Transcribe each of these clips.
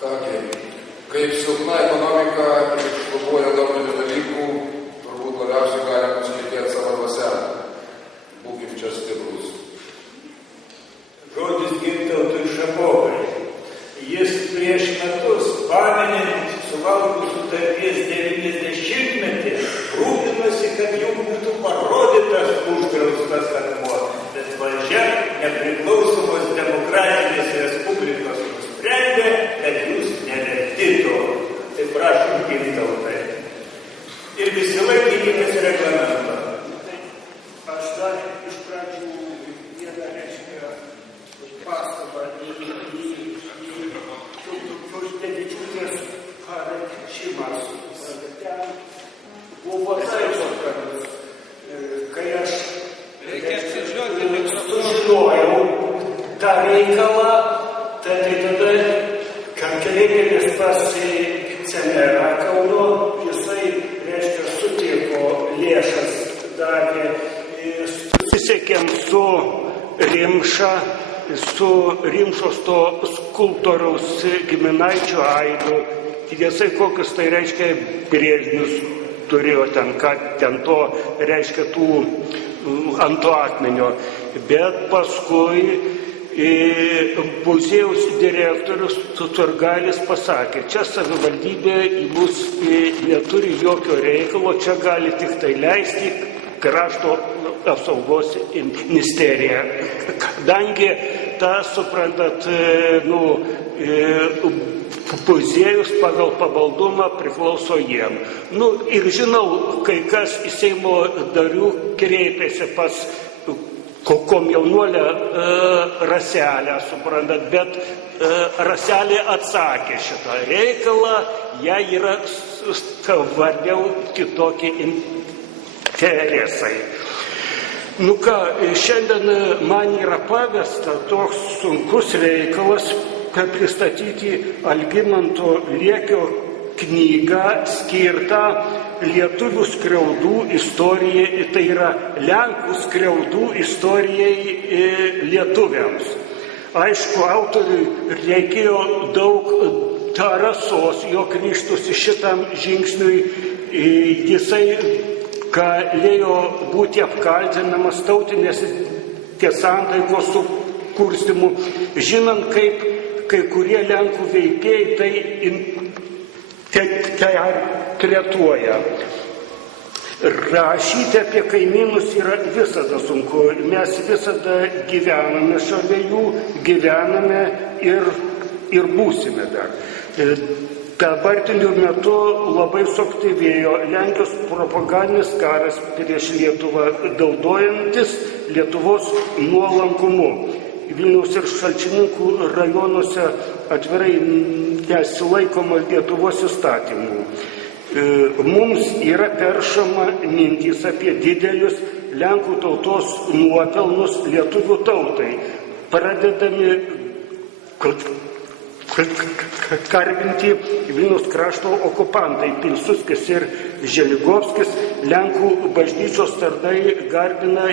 Kągi, kaip silpna ekonomika ir šlubuoja daugelį dalykų, turbūt labiausiai galime pasitikėti savo dvasia. Būkim čia stiprus. Žodis Gintautui Šapokai. Jis prieš metus, paminint Suvalkų sutarties 90-metį, rūpinosi, kad jų būtų parodytas uždraustas akmuo, bet valdžia nepriklausomos demokratinės respublikos nusprendė, kad jūs neverti to. Tai prašom, Gintautai. Ir visi laikykitės reglamento. Aš dar iš pradžių vieną pastabą į Šlevičiūtės pranešimas. Ten buvo taip, kai aš sužinojau tą reikalą, tai tada kreipėmės pas vicemerą Kauno, jisai, reiškia, sutiko lėšas, davė, susisiekėm su Rimša, su Rimšos to skulptoriaus giminaičio Aidu. Tiesai, kokius tai reiškia brėžinius turėjo ten, ką ten to reiškia tų ant to akmenio. Bet paskui muziejaus direktorius Turgalis pasakė, čia savivaldybė į mus neturi jokio reikalo, čia gali tik tai leisti krašto apsaugos ministerija. Kadangi ta, suprantat, muziejus pagal pavaldumą priklauso jiem. Ir žinau, kai kas į Seimo darių kreipėsi pas komjaunuolę Raselę, suprantat, bet Raselė atsakė šitą reikalą, jai yra svarbiau kitokie interesai. Šiandien man yra pavesta toks sunkus reikalas pristatyti Algimanto Liekio knygą skirtą lietuvių skriaudų istorijai, tai yra Lenkų skriaudų istorijai lietuviams. Aišku, autoriui reikėjo daug drąsos, jog ryžtųsi šitam žingsniui, jisai galėjo būti apkaltinamas tautinės nesantaikos sukurstymu, žinant, kaip kai kurie Lenkų veikėjai tai interpretuoja. Rašyti apie kaimynus yra visada sunku. Mes visada gyvename šalia jų, gyvename ir būsime dar. Dabartiniu metu labai suaktyvėjo Lenkijos propagandinis karas prieš Lietuvą, naudojantis Lietuvos nuolankumu. Vilniaus ir Šalčininkų rajonuose atvirai nesilaikoma Lietuvos įstatymų. Mums yra peršama mintys apie didelius Lenkų tautos nuopelnus lietuvių tautai, pradedami garbinti Vilniaus krašto okupantai Pilsudskis ir Želigovskis, Lenkų bažnyčios tarnai garbina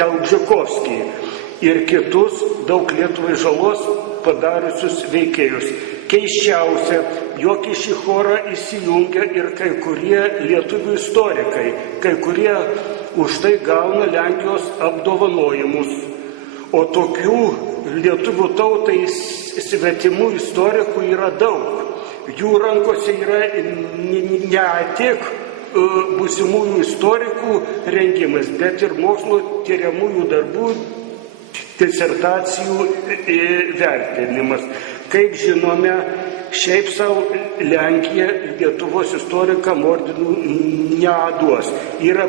Jalbžykovskį ir kitus daug Lietuvai žalos padariusius veikėjus. Keisčiausia, jog į šį chorą įsijungia ir kai kurie lietuvių istorikai, kai kurie už tai gauna Lenkijos apdovanojimus. O tokių lietuvių tautai svetimų istorikų yra daug. Jų rankose yra ne tik būsimųjų istorikų rengimas, bet ir mokslo tyriamųjų darbų, disertacijų vertinimas. Kaip žinome, šiaip savo Lenkija Lietuvos istorikam ordinų neduos. Yra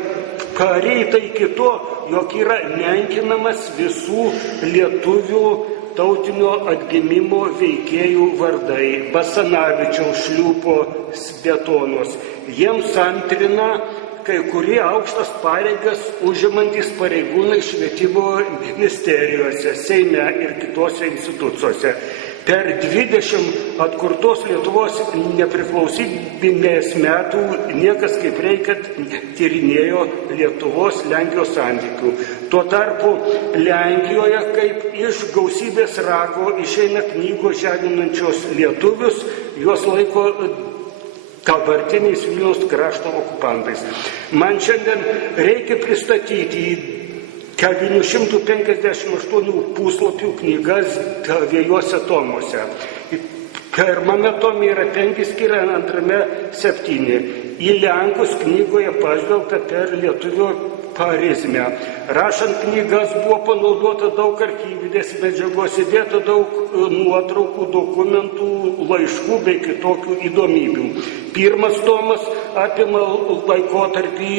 pareitai kito, jog yra menkinamas visų lietuvių tautinio atgimimo veikėjų vardai – Basanavičiaus, Šliūpo, Smetonos. Jiems antrina kai kurie aukštas pareigas užimantys pareigūnai švietimo ministerijose, Seime ir kitose institucijose. Per 20 atkurtos Lietuvos nepriklausomybės metų niekas kaip reikia tyrinėjo Lietuvos-Lenkijos santykių. Tuo tarpu Lenkijoje kaip iš gausybės rago išeina knygos žeminančios lietuvius, juos laiko dabartiniais Vilniaus krašto okupantais. Man šiandien reikia pristatyti 958 puslapių knygas 2 tomuose. Pirmame tome yra 5 skyriai, antrame 7. Į Lenkus knygoje pažvelgta per lietuvio prizmę. Rašant knygas buvo panaudota daug archyvinės medžiagos, įdėta daug nuotraukų, dokumentų, laiškų bei kitokių įdomybių. Pirmas tomas apima laikotarpį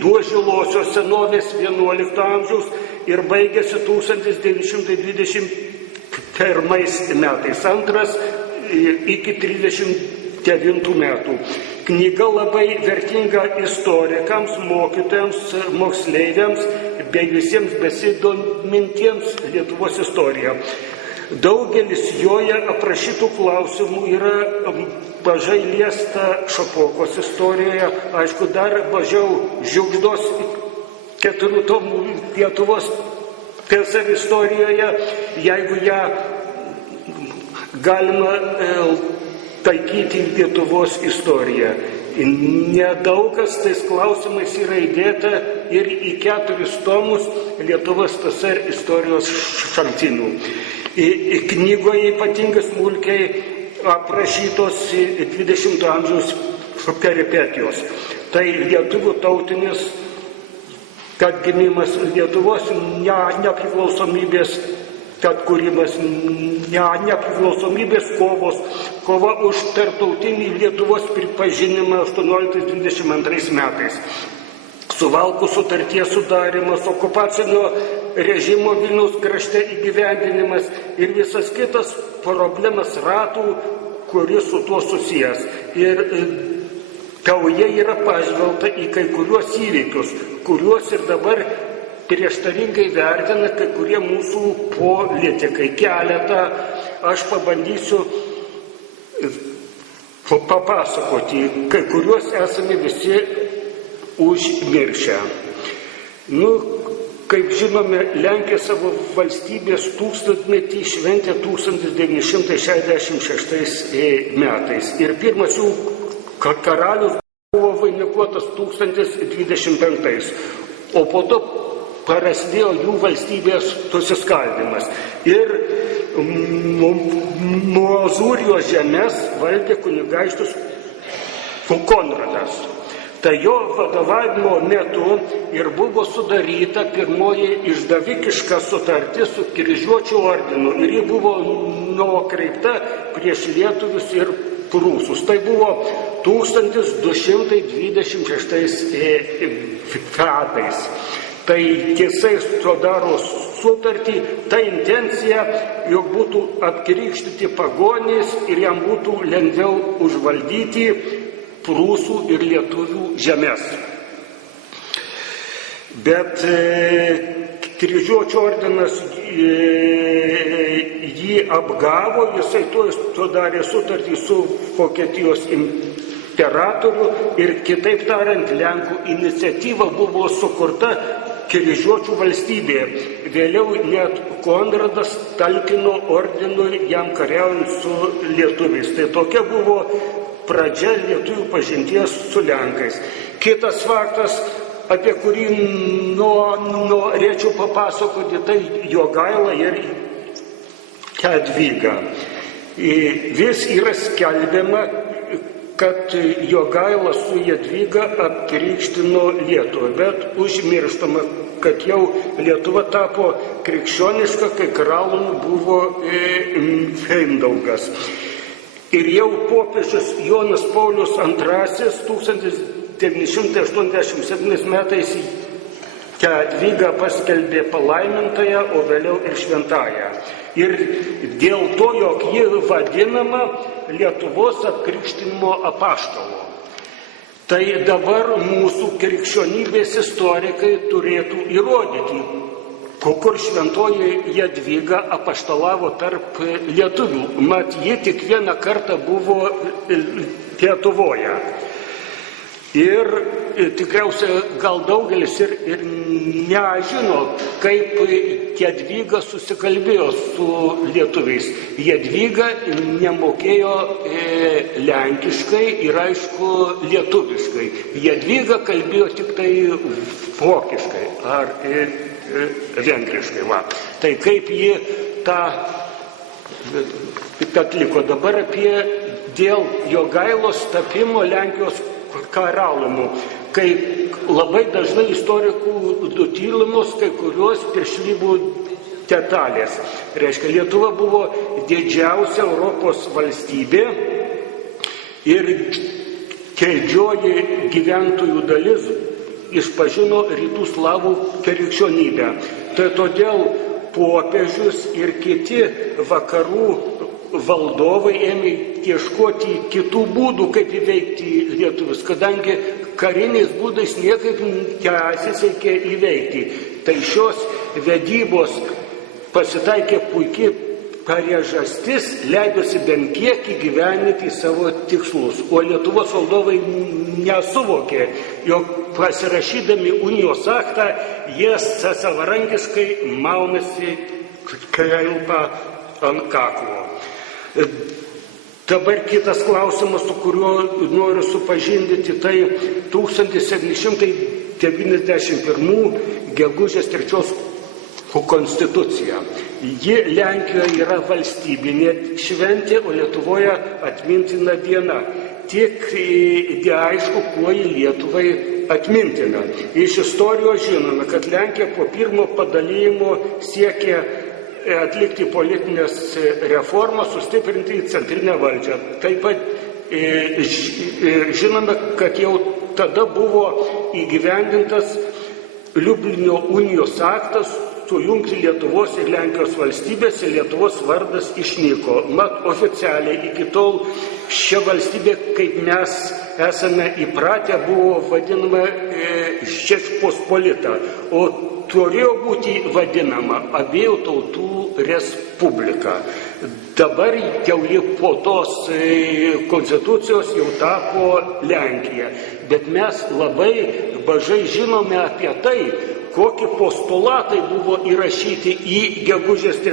Dožilosios senovės 11 amžiaus ir baigėsi 1921 metais. Antras iki 39 metų. Knyga labai vertinga istorikams, mokytojams, moksleiviams bei visiems besidomintiems Lietuvos istoriją. Daugelis joje aprašytų klausimų yra mažai liesta Šapokos istorijoje, aišku, dar mažiau Žiugždos 4 tomų Lietuvos TSR istorijoje, jeigu ją galima taikyti Lietuvos istoriją. Nedaugas tais klausimais yra įdėta ir į 4 tomus Lietuvos TSR istorijos šaltinių. Knygoje ypatingai smulkiai aprašytos 20 amžiaus peripetijos. Tai lietuvių tautinis atgimimas, Lietuvos nepriklausomybės atkūrimas, nepriklausomybės kovos, kova už tarptautinį Lietuvos pripažinimą 1822 metais. Suvalkų sutarties sudarimas, okupacinio režimo Vilniaus krašte įgyvendinimas ir visas kitas problemas ratų, kuris su tuo susijęs. Ir tauja yra pažvelgta į kai kuriuos įvykius, kuriuos ir dabar prieštaringai vertina kai kurie mūsų politikai. Keletą aš pabandysiu papasakoti, kai kuriuos esame visi užmiršę. Kaip žinome, Lenkija savo valstybės tūkstantmetį šventė 1966 metais. Ir pirmas jų karalius buvo vainikuotas 1025. O po to prasidėjo jų valstybės susiskaldymas. Ir Mozūrijos žemės valdė kunigaikštis Konradas. Tai jo vadovavimo metu ir buvo sudaryta pirmoji išdavikiška sutartis su Kryžiuočių ordinu ir ji buvo nukreipta prieš lietuvius ir prūsus. Tai buvo 1226 metais. Tai tiesai sudaro sutartį, ta intencija, jog būtų apkrikštyti pagonys ir jam būtų lengviau užvaldyti prūsų ir lietuvių žemės. Bet Kryžiuočių ordinas jį apgavo, jisai to darė sutartį su Vokietijos imperatoriu ir kitaip tariant, Lenkų iniciatyva buvo sukurta Kryžiuočių valstybė. Vėliau net Konradas talkino ordinui jam kariaujant su lietuviais. Tai tokia buvo pradžia lietuvių pažinties su Lenkais. Kitas faktas, apie kurį norėčiau papasakoti, tai Jogaila ir Jadvyga. Vis yra skelbiama, kad Jogaila su Jadvyga apkrikštino Lietuvą, bet užmirštama, kad jau Lietuva tapo krikščioniška, kai karaliumi buvo Mindaugas. Ir jau popiežius Jonas Paulius II 1987 metais Jadvygą paskelbė palaimintąją, o vėliau ir šventąją. Ir dėl to, jog ji vadinama Lietuvos apkrikštinimo apaštalu. Tai dabar mūsų krikščionybės istorikai turėtų įrodyti, kur šventoji Jadvyga apaštalavo tarp lietuvių. Mat, ji tik vieną kartą buvo Lietuvoje. Ir tikriausiai gal daugelis ir nežino, kaip Jadvyga susikalbėjo su lietuviais. Jadvyga nemokėjo lenkiškai ir aišku lietuviškai. Jadvyga kalbėjo tik tai vokiškai ar vengriškai. Va. Tai kaip ji tą atliko. Dabar apie dėl Jogailos tapimo Lenkijos karaliumi, kai labai dažnai istorikų nutylimos kai kurios piršlybų detalės. Reiškia, Lietuva buvo didžiausia Europos valstybė ir didžioji gyventojų dalis išpažino rytų slavų krikščionybę. Tai todėl popiežius ir kiti vakarų valdovai ėmė ieškoti kitų būdų, kaip įveikti lietuvius, kadangi kariniais būdais niekaip nesisekė įveikti. Tai šios vedybos pasitaikė puikiai priežastis, leidosi bent kiek įgyvendinti savo tikslus. O Lietuvos valdovai nesuvokė, jog pasirašydami unijos aktą, jie savarankiškai maunasi kilpą ant kaklo. Dabar kitas klausimas, su kuriuo noriu supažindinti, tai 1791 gegužės 3 konstitucija. Ji Lenkijoje yra valstybinė šventė, o Lietuvoje atmintina diena. Tik neaišku, kuo į Lietuvai atmintina. Iš istorijos žinome, kad Lenkija po pirmo padalijimo siekė atlikti politinės reformas, sustiprinti centrinę valdžią. Taip pat žinome, kad jau tada buvo įgyvendintas Liublino unijos aktas sujungti Lietuvos ir Lenkijos valstybės ir Lietuvos vardas išnyko. Mat oficialiai iki tol šia valstybė, kaip mes esame įpratę, buvo vadinama Žečpospolita, o turėjo būti vadinama Abiejų tautų respublika. Dabar jau ji po tos konstitucijos jau tapo Lenkija. Bet mes labai mažai žinome apie tai, kokie postulatai buvo įrašyti į gegužės 3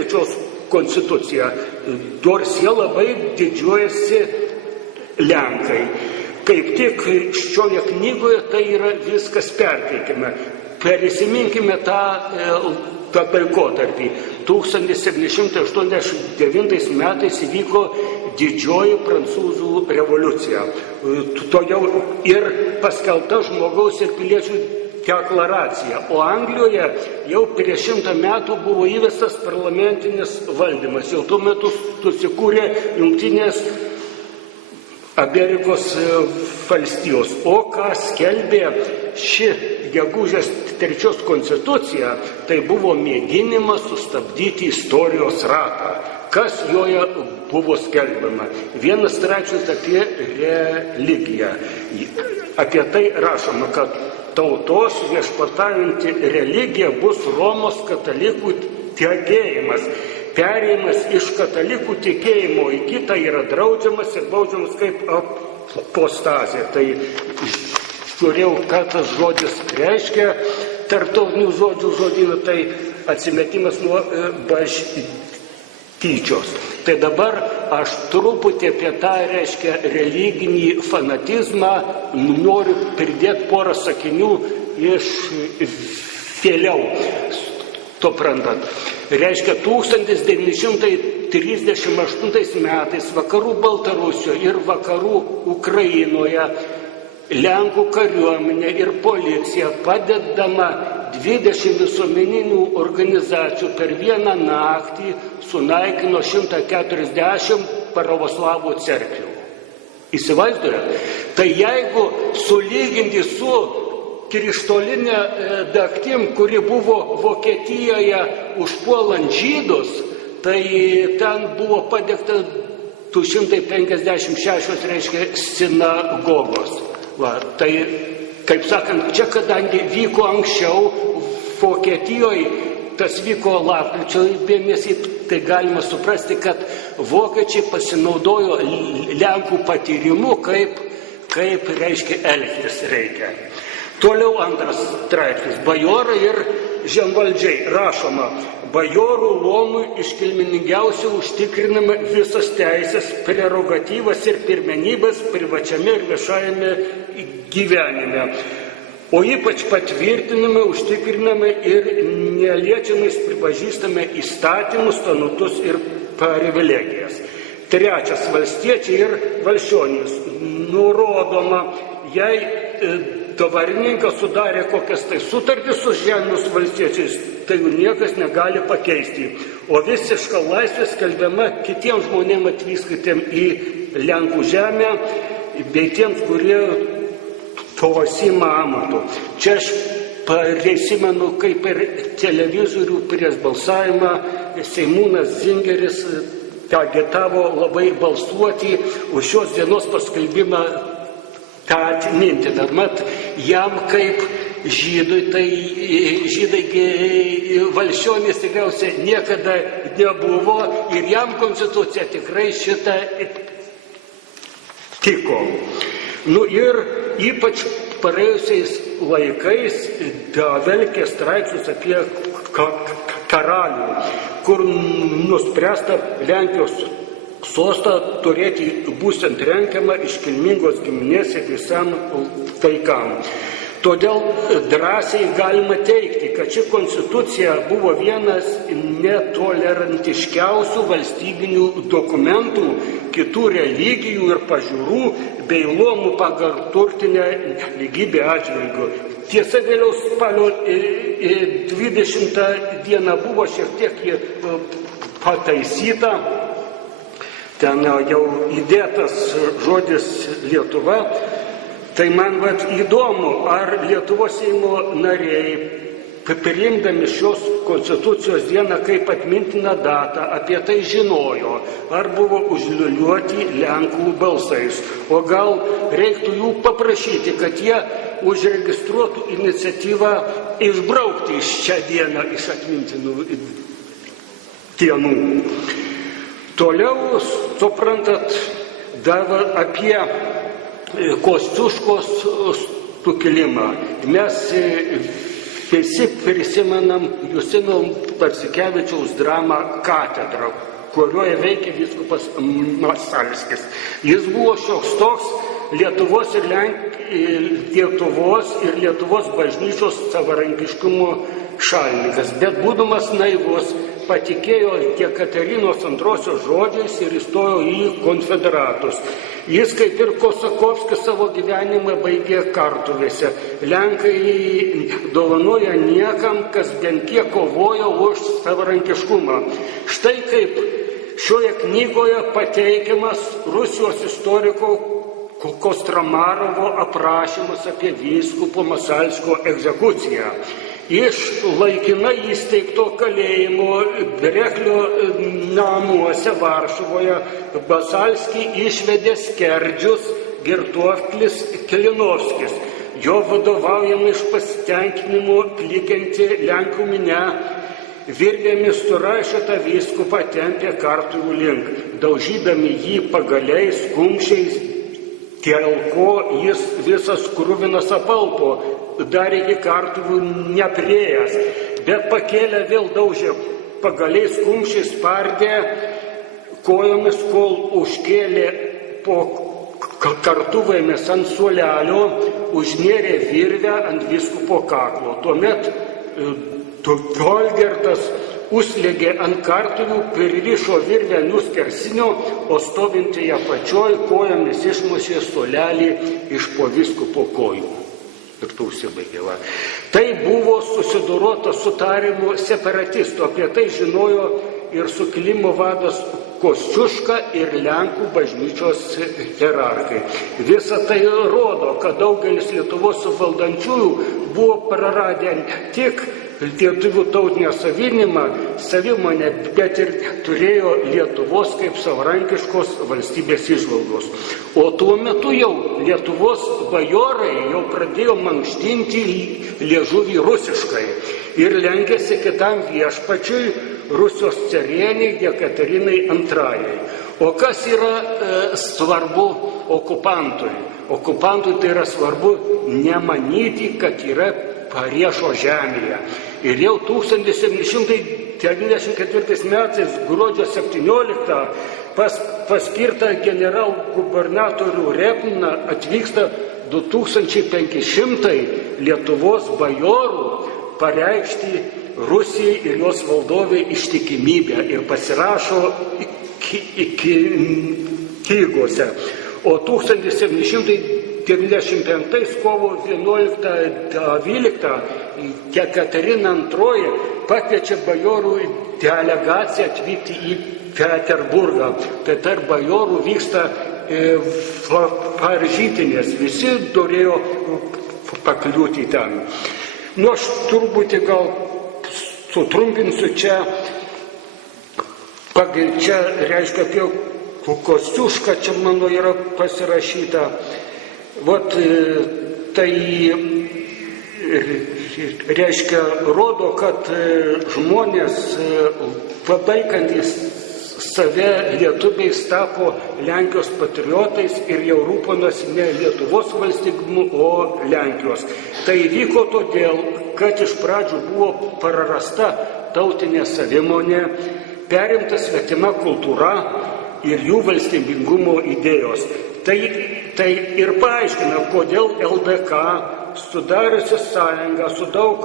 konstituciją. Nors jie labai didžiuojasi Lenkai. Kaip tik šioje knygoje tai yra viskas perteikime. Prisiminkime tą laikotarpį. 1789 metais įvyko didžioji prancūzų revoliucija. Todėl ir paskelbta žmogaus ir piliečių deklaracija. O Anglijoje jau prieš 100 metų buvo įvestas parlamentinis valdymas. Jau tuo metu susikūrė Jungtinės Amerikos valstijos. O ką skelbė ši gegužės 3 konstitucija, tai buvo mėginimas sustabdyti istorijos ratą. Kas joje buvo skelbiama? Vienas straipsnis apie religiją. Apie tai rašoma, kad tautos viešpataujanti religija bus Romos katalikų tikėjimas. Perėjimas iš katalikų tikėjimo į kitą yra draudžiamas ir baudžiamas kaip apostazė. Tai žiūrėjau, ką tas žodis reiškia tarptautinių žodžių žodyną, tai atsimetimas nuo bažnyčios. Tai dabar aš truputį apie tą reiškia religinį fanatizmą noriu pridėti porą sakinių iš vėliau. Suprantat. Reiškia, 1938 metais vakarų Baltarusijoje ir vakarų Ukrainoje Lenkų kariuomenė ir policija padedama 20 visuomeninių organizacijų per vieną naktį sunaikino 140 pravoslavų cerkvių. Įsivaizduojate? Tai jeigu sulyginti su krištolinė daktim, kuri buvo Vokietijoje užpuolant žydus, tai ten buvo padegta 256, reiškia, sinagogos. Va, tai, kaip sakant, čia kadangi vyko anksčiau Vokietijoje tas vyko lapkričio mėnesį, tai galima suprasti, kad vokiečiai pasinaudojo Lenkų patyrimu, kaip reiškia elgtis reikia. Toliau antras straipsnis. Bajorai ir žemvaldžiai. Rašoma, bajorų luomui iškilminingiausiai užtikrinama visas teisės, prerogatyvas ir pirmenybės privačiame ir viešajame gyvenime. O ypač patvirtiname, užtikriname ir neliečiamais pripažįstame įstatymus, statutus ir privilegijas. Trečias, valstiečiai ir valsčionys. Nurodoma, jei dvarininkas sudarė kokias tai sutartis su žemės valstiečiais, tai jų niekas negali pakeisti. O visiška laisvė skelbiama kitiems žmonėms atvyskatiem į Lenkų žemę, bei tiems, kurie to užsiima amatu. Čia aš prisimenu, kaip per televizorių prieš balsavimą Seimūnas Zingeris agitavo labai balsuoti už šios dienos paskelbimą tą atminti. Mat, jam kaip žydui, tai žydai valsčionys tikriausiai niekada nebuvo ir jam konstitucija tikrai šitą tiko. Ir ypač praėjusiais laikais Davelkė straipsnius apie karalių, kur nuspręsta Lenkijos sostą turėti būsiant renkiamą iškilmingos giminės ir visam taikam. Todėl drąsiai galima teigti, kad ši konstitucija buvo vienas netolerantiškiausių valstybinių dokumentų kitų religijų ir pažiūrų bei luomų pagal turtinę lygybę atžvilgiu. Tiesa, vėliau spalio 20 dieną buvo šiek tiek pataisyta. Ten jau įdėtas žodis Lietuva. Tai man įdomu, ar Lietuvos Seimo nariai, priimdami šios konstitucijos dieną kaip atmintiną datą, apie tai žinojo, ar buvo užliuliuoti Lenkų balsais. O gal reiktų jų paprašyti, kad jie užregistruotų iniciatyvą išbraukti šią dieną iš atmintinų dienų. Toliau, suprantat, dar apie Kosciuškos sukilimą. Mes visi prisimenam Justino Marcinkevičiaus dramą Katedra, kurioje veikia vyskupas Masalskis. Jis buvo šioks toks Lietuvos ir Lietuvos bažnyčios savarankiškumo šalininkas, bet būdamas naivus, patikėjo Jekaterinos antrosios žodžiais ir įstojo į konfederatus. Jis, kaip ir Kosakovskis, savo gyvenimą baigė Kartuvėse. Lenkai dovanoja niekam, kas bent kiek kovojo už savarankiškumą. Štai kaip šioje knygoje pateikiamas Rusijos istoriko Kostramarovo aprašymas apie vyskupo Masalskio egzekuciją. Iš laikinai įsteigto kalėjimo Breklio namuose Varšuvoje Masalskį išvedė skerdžius Girtuoklis Kalinovskis. Jo vadovaujama iš pasitenkinimo plikianti Lenkų minia virvėmis suraišytą vyskupą tempė Kartuvių link, daužydami jį pagaliais, kumščiais, dėl ko jis visas kruvinas apalpo, dar iki Kartuvių nepriėjęs, bet pakėlė vėl daužė pagaliais, kumščiais, spardė kojomis, kol užkėlė po kartuvėmis ant suolelio, užnėrė virvę ant vyskupo kaklo. Tuomet Dolgertas užslėgė ant Kartuvių, pririšo virvę nuskersinio, o stovinti ją pačioj kojomis išmušė suolelį iš po vyskupo kojų. Ir tu užsibaigė. Tai buvo susidorota su tarimu separatistų. Apie tai žinojo ir sukilimo vadas Kosciuška ir Lenkų bažnyčios hierarchai. Visa tai rodo, kad daugelis Lietuvos valdančiųjų buvo praradę tik lietuvių tautinę savimonę, bet ir turėjo Lietuvos kaip savarankiškos valstybės įžvalgos. O tuo metu jau Lietuvos bajorai jau pradėjo mankštinti liežuvį rusiškai ir lenkėsi kitam viešpačiui, Rusijos carienei Jekaterinai II. O kas yra svarbu okupantui? Okupantui tai yra svarbu nemanyti, kad yra priešo žemėje. Ir jau 1794 metais gruodžio 17 paskirtą generalgubernatorių Repniną atvyksta 2500 Lietuvos bajorų pareikšti Rusijai ir jos valdovai ištikimybę ir pasirašo knygose. O 1795 kovo 11-12 Jekaterina II pakviečia bajorų delegaciją atvykti į Peterburgą. Tai tarp bajorų vyksta varžytinės, visi turėjo pakliūti ten. Nu, aš turbūt gal sutrumpinsiu čia, čia reiškia apie Kosciušką, čia mano yra pasirašyta. Vat tai reiškia, rodo, kad žmonės pabaikantis save lietuviais tapo Lenkijos patriotais ir jau rūpinosi ne Lietuvos valstybių, o Lenkijos. Tai vyko todėl, kad iš pradžių buvo prarasta tautinė savimonė, perimta svetima kultūra ir jų valstybingumo idėjos. Tai ir paaiškina, kodėl LDK sudariusi sąjungą su daug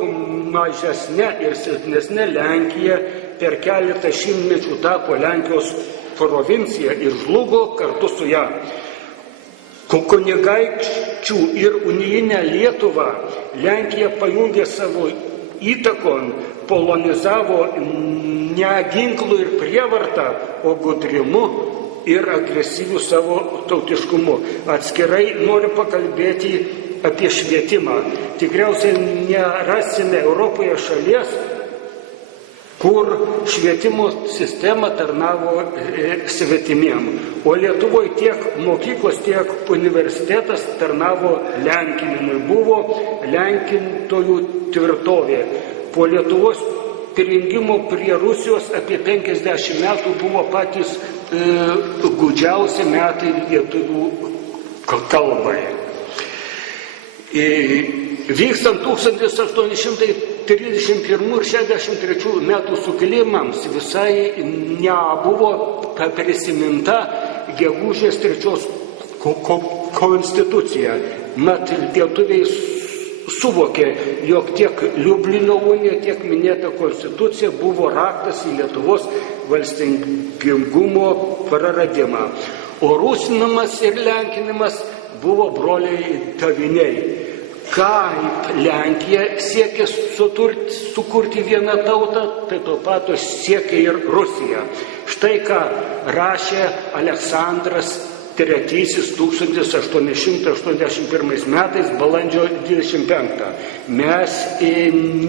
mažesne ir silpnesne Lenkija per keletą šimtmečių tapo Lenkijos provincija ir žlugo kartu su ją. Kunigaikščių ir unijinę Lietuvą Lenkija pajungė savo įtakon, polonizavo ne ginklų ir prievartą, o gudrimu ir agresyvių savo tautiškumu. Atskirai noriu pakalbėti apie švietimą. Tikriausiai nerasime Europoje šalies, kur švietimo sistema tarnavo svetimiem. O Lietuvoje tiek mokyklos, tiek universitetas tarnavo lenkinimui. Buvo lenkintojų tvirtovė. Po Lietuvos prijungimo prie Rusijos apie 50 metų buvo patys gūdžiausi metai lietuvių kalbai. Vykstant 1831 ir 63 metų sukilimams visai nebuvo prisiminta gegužės 3 konstitucija. Mat lietuviai suvokė, jog tiek Liublino unija, tiek minėta konstitucija buvo raktas į Lietuvos valstybingumo praradimą. O rusinimas ir lenkinimas buvo broliai daviniai. Kaip Lenkija siekė sukurti vieną tautą, tai to pato siekė ir Rusija. Štai ką rašė Aleksandras III 1881 metais balandžio 25. Mes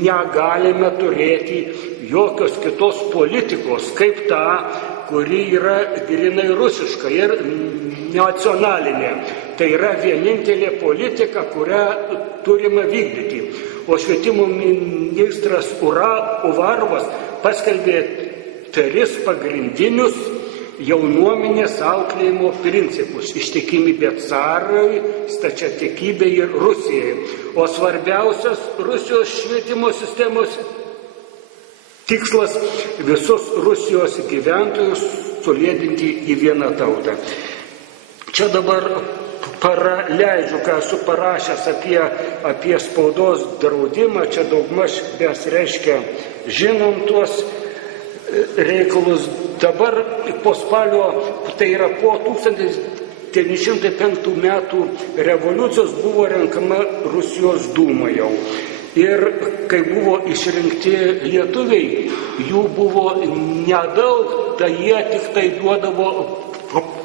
negalime turėti jokios kitos politikos, kaip ta, kuri yra grinai rusiška ir nacionalinė. Tai yra vienintelė politika, kurią turime vykdyti. O švietimo ministras Uvarovas paskelbė 3 pagrindinius jaunuomenės auklėjimo principus – ištikimybė carui, stačiatikybė ir Rusijai. O svarbiausias Rusijos švietimo sistemos tikslas – visus Rusijos gyventojus suliedinti į vieną tautą. Čia dabar praleidžiu, ką esu parašęs apie spaudos draudimą, čia daugmaž mes reiškia žinom tuos reikalus. Dabar po spalio, tai yra po 1905 metų revoliucijos buvo renkama Rusijos dūma jau. Ir kai buvo išrinkti lietuviai, jų buvo nedaug, tai jie tik tai duodavo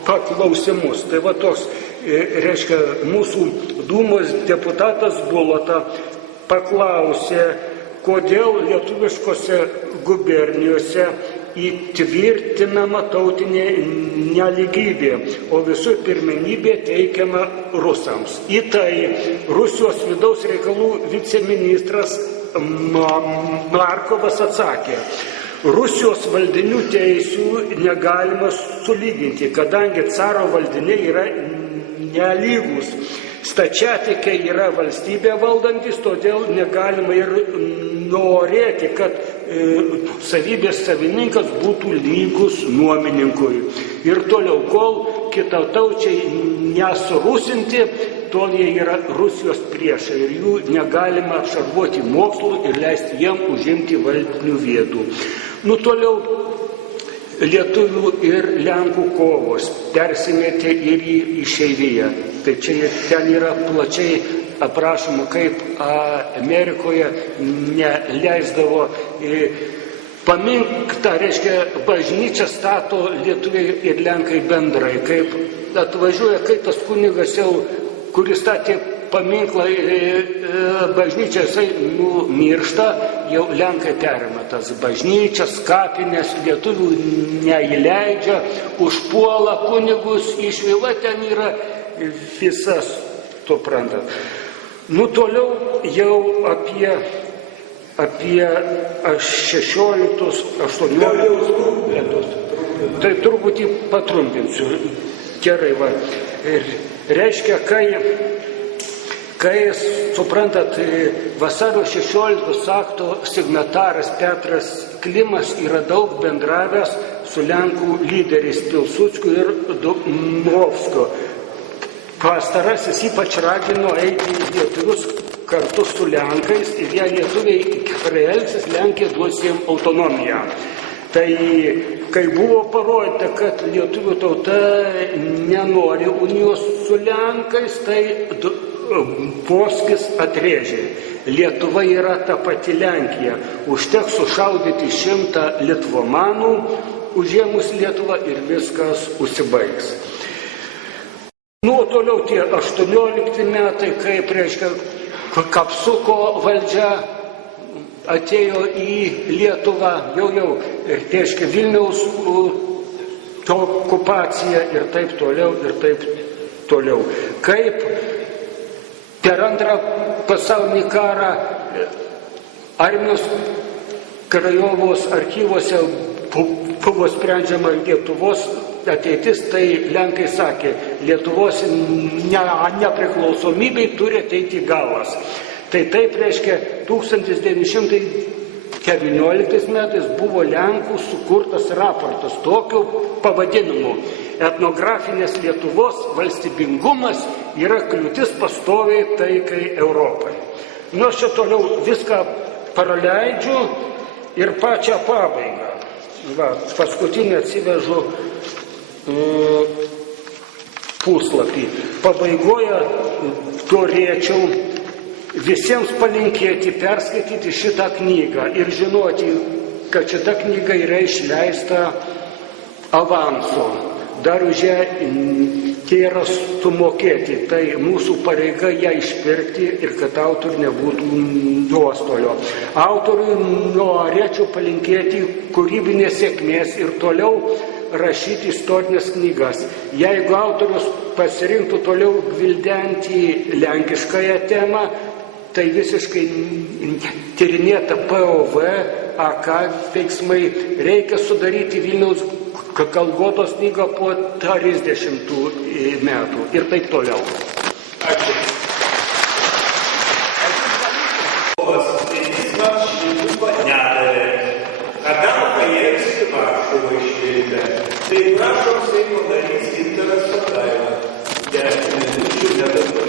paklausimus. Tai va toks, reiškia, mūsų dūmos deputatas Bulota paklausė, kodėl lietuviškose gubernijose įtvirtinama tautinė neligybė, o visų pirmenybė teikiama rusams. Į tai Rusijos vidaus reikalų viceministras Markovas atsakė: Rusijos valdinių teisių negalima sulyginti, kadangi caro valdiniai yra nelygus. Stačiatikiai yra valstybė valdantis, todėl negalima ir norėti, kad savybės savininkas būtų lygus nuomininkui. Ir toliau, kol kitataučiai nesurusinti, tol jie yra Rusijos priešai ir jų negalima apšarvuoti mokslu ir leisti jiem užimti valdinių vietų. Toliau lietuvių ir lenkų kovos persimetė ir į išeiviją. Tai čia ten yra plačiai aprašoma, kaip Amerikoje neleisdavo paminklą, reiškia, bažnyčią stato lietuviai ir lenkai bendrai. Kaip atvažiuoja, kai tas kunigas jau, kuris statė paminklą bažnyčią, jisai miršta, jau lenkai perima tas bažnyčias, kapinės, lietuvių neįleidžia, užpuola kunigus, išvila, ten yra visas, suprantat. Toliau jau apie 16-18 metus. Tai truputį patrumpinsiu. Gerai, va. Reiškia, kai suprantat, vasario 16 akto signataras Petras Klimas yra daug bendravęs su lenkų lyderiais Pilsudskiu ir Dubrovskiu. Pastarasis ypač ragino eiti į lietuvius kartu su lenkais ir jei lietuviai gerai elgsis, Lenkija duos jiems autonomiją. Tai kai buvo parodyta, kad lietuvių tauta nenori unijos su lenkais, tai Dubrovskis atrėžė: Lietuva yra ta pati Lenkija, užteks sušaudyti 100 litvomanų užėmus Lietuvą ir viskas užsibaigs. Toliau tie 18 metai, kaip, reiškia, Kapsuko valdžia atėjo į Lietuvą, jau, reiškia, Vilniaus okupacija ir taip toliau. Kaip per antrą pasaulinį karą Armijos Krajovos archyvose buvo sprendžiama Lietuvos ateitis, tai lenkai sakė, Lietuvos nepriklausomybei turi ateiti galas. Tai taip, reiškia, 1919 metais buvo Lenkų sukurtas raportas tokiu pavadinimu: etnografinės Lietuvos valstybingumas yra kliūtis pastoviai taikai Europai. Aš čia toliau viską praleidžiu ir pačią pabaigą. Paskutinį atsivežu puslapį. Pabaigoje turėčiau visiems palinkėti perskaityti šitą knygą ir žinoti, kad šita knyga yra išleista avansu. Dar už ją yra sumokėti. Tai mūsų pareiga ją išpirkti ir kad autoriui nebūtų nuostolio. Autoriui norėčiau palinkėti kūrybinės sėkmės ir toliau rašyti istorinės knygas. Jeigu autorius pasirinktų toliau gvildenti lenkiškąją temą, tai visiškai tyrinėta POV, AK veiksmai, reikia sudaryti Vilniaus Kalgotos knygą po 30 metų ir taip toliau. Ačiū. Optimizmas šiltumo nedavė. Kada pajėgsi Varšuvą išvilkę, tai prašom Seimo narys Gintaras Songaila. 10 minučių nedabar.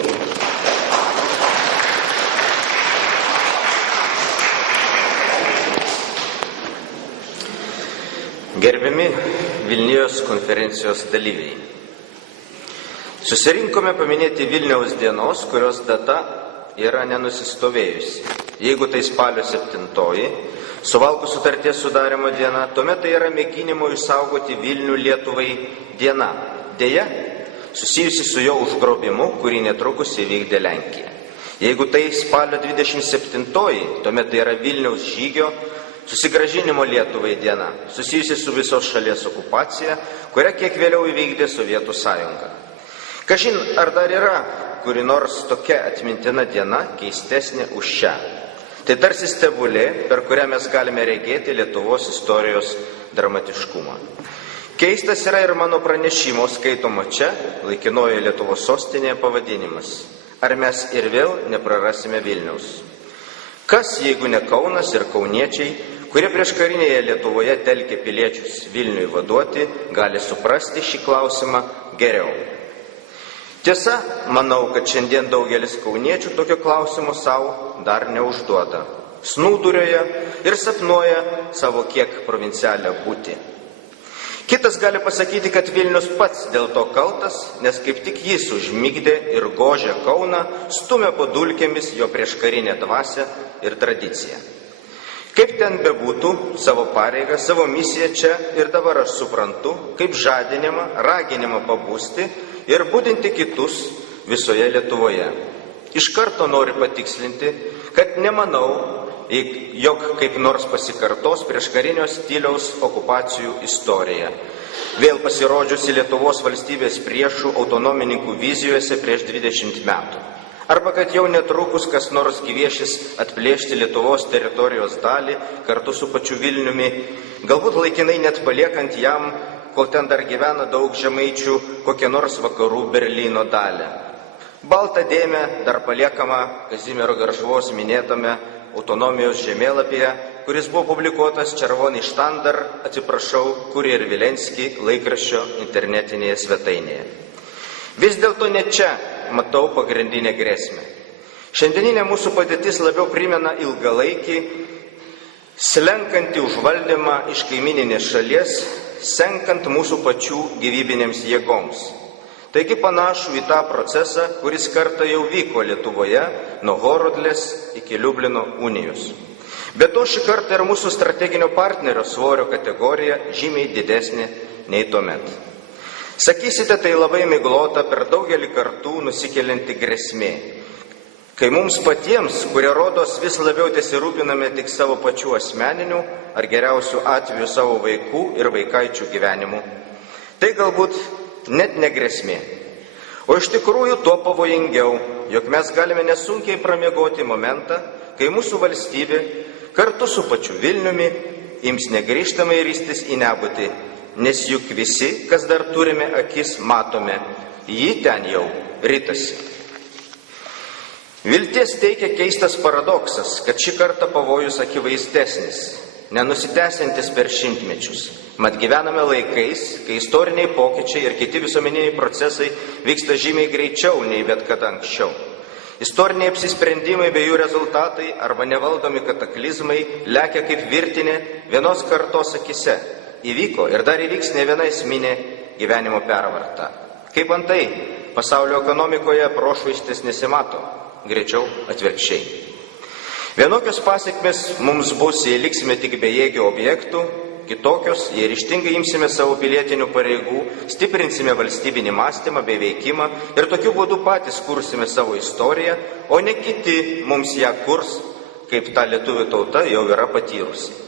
Gerbiami Vilniaus konferencijos dalyviai. Susirinkome paminėti Vilniaus dienos, kurios data yra nenusistovėjusi. Jeigu tai spalio 7, Suvalkų sutarties sudarimo diena, tuomet tai yra mėginimo išsaugoti Vilnių Lietuvai diena. Deja, susijusi su jo užgrobimu, kurį netrukus įvykdė Lenkija. Jeigu tai spalio 27-oji, tuomet tai yra Vilniaus žygio susigrąžinimo Lietuvai diena, susijusi su visos šalies okupacija, kurią kiek vėliau įvykdė Sovietų sąjunga. Kažin, ar dar yra kuri nors tokia atmintina diena keistesnė už šią. Tai tarsi stebulė, per kurią mes galime regėti Lietuvos istorijos dramatiškumą. Keistas yra ir mano pranešimo skaitomo čia, laikinojoje Lietuvos sostinėje pavadinimas. Ar mes ir vėl neprarasime Vilniaus? Kas, jeigu ne Kaunas ir kauniečiai, kurie prieškarinėje Lietuvoje telkė piliečius Vilniui vaduoti, gali suprasti šį klausimą geriau. Tiesa, manau, kad šiandien daugelis kauniečių tokio klausimo savo dar neužduoda. Snūdurioja ir sapnuoja savo kiek provincialią būtį. Kitas gali pasakyti, kad Vilnius pats dėl to kaltas, nes kaip tik jis užmigdė ir gožė Kauną, stumė po dulkėmis jo prieškarinę dvasią ir tradiciją. Kaip ten bebūtų, savo pareigą, savo misiją čia ir dabar aš suprantu, kaip žadinimą, raginimą pabūsti ir būdinti kitus visoje Lietuvoje. Iš karto noriu patikslinti, kad nemanau, jog kaip nors pasikartos prieškarinio stiliaus okupacijų istorija, vėl pasirodžiusi Lietuvos valstybės priešų autonomininkų vizijose prieš 20 metų. Arba kad jau netrukus kas nors gyviešis atplėšti Lietuvos teritorijos dalį kartu su pačiu Vilniumi, galbūt laikinai net paliekant jam, kol ten dar gyvena daug žemaičių, kokią nors vakarų Berlyno dalį. Baltą dėmę dar paliekama Kazimiero Garšvos minėtame autonomijos žemėlapyje, kuris buvo publikuotas Červonį štandar, Kurier Vilenski laikraščio internetinėje svetainėje. Vis dėlto ne čia matau pagrindinę grėsmę. Šiandieninė mūsų padėtis labiau primena ilgalaikį, slenkantį užvaldymą iš kaimininės šalies, senkant mūsų pačių gyvybinėms jėgoms. Taigi panašu į tą procesą, kuris kartą jau vyko Lietuvoje nuo Horodlės iki Liublino unijos. Be to šį kartą ir mūsų strateginio partnerio svorio kategorija žymiai didesnė nei tuomet. Sakysite, tai labai miglota per daugelį kartų nusikelianti grėsmė, kai mums patiems, kurie rodos vis labiau tesirūpiname tik savo pačių asmeninių ar geriausių atveju savo vaikų ir vaikaičių gyvenimu. Tai galbūt net ne grėsmė. O iš tikrųjų tuo pavojingiau, jog mes galime nesunkiai pramiegoti momentą, kai mūsų valstybė kartu su pačiu Vilniumi ims negrįžtamai ristis į nebūtį, nes juk visi, kas dar turime akis, matome, ji ten jau ritasi. Vilties teikia keistas paradoksas, kad šį kartą pavojus akivaizdesnis, nenusitęsiantis per šimtmečius. Mat gyvename laikais, kai istoriniai pokyčiai ir kiti visuomeniniai procesai vyksta žymiai greičiau nei bet kada anksčiau. Istoriniai apsisprendimai bei jų rezultatai arba nevaldomi kataklizmai lekia kaip virtinė vienos kartos akise. Įvyko ir dar įvyks ne viena esminė gyvenimo pervarta. Kaip antai, pasaulio ekonomikoje prošvaistis nesimato, greičiau atvirkščiai. Vienokios pasiekmes mums bus, jei liksime tik bejėgių objektų, kitokios, jei ryžtingai imsime savo pilietinių pareigų, stiprinsime valstybinį mąstymą bei veikimą ir tokiu būdu patys kursime savo istoriją, o ne kiti mums ją kurs, kaip ta lietuvių tauta jau yra patyrusi.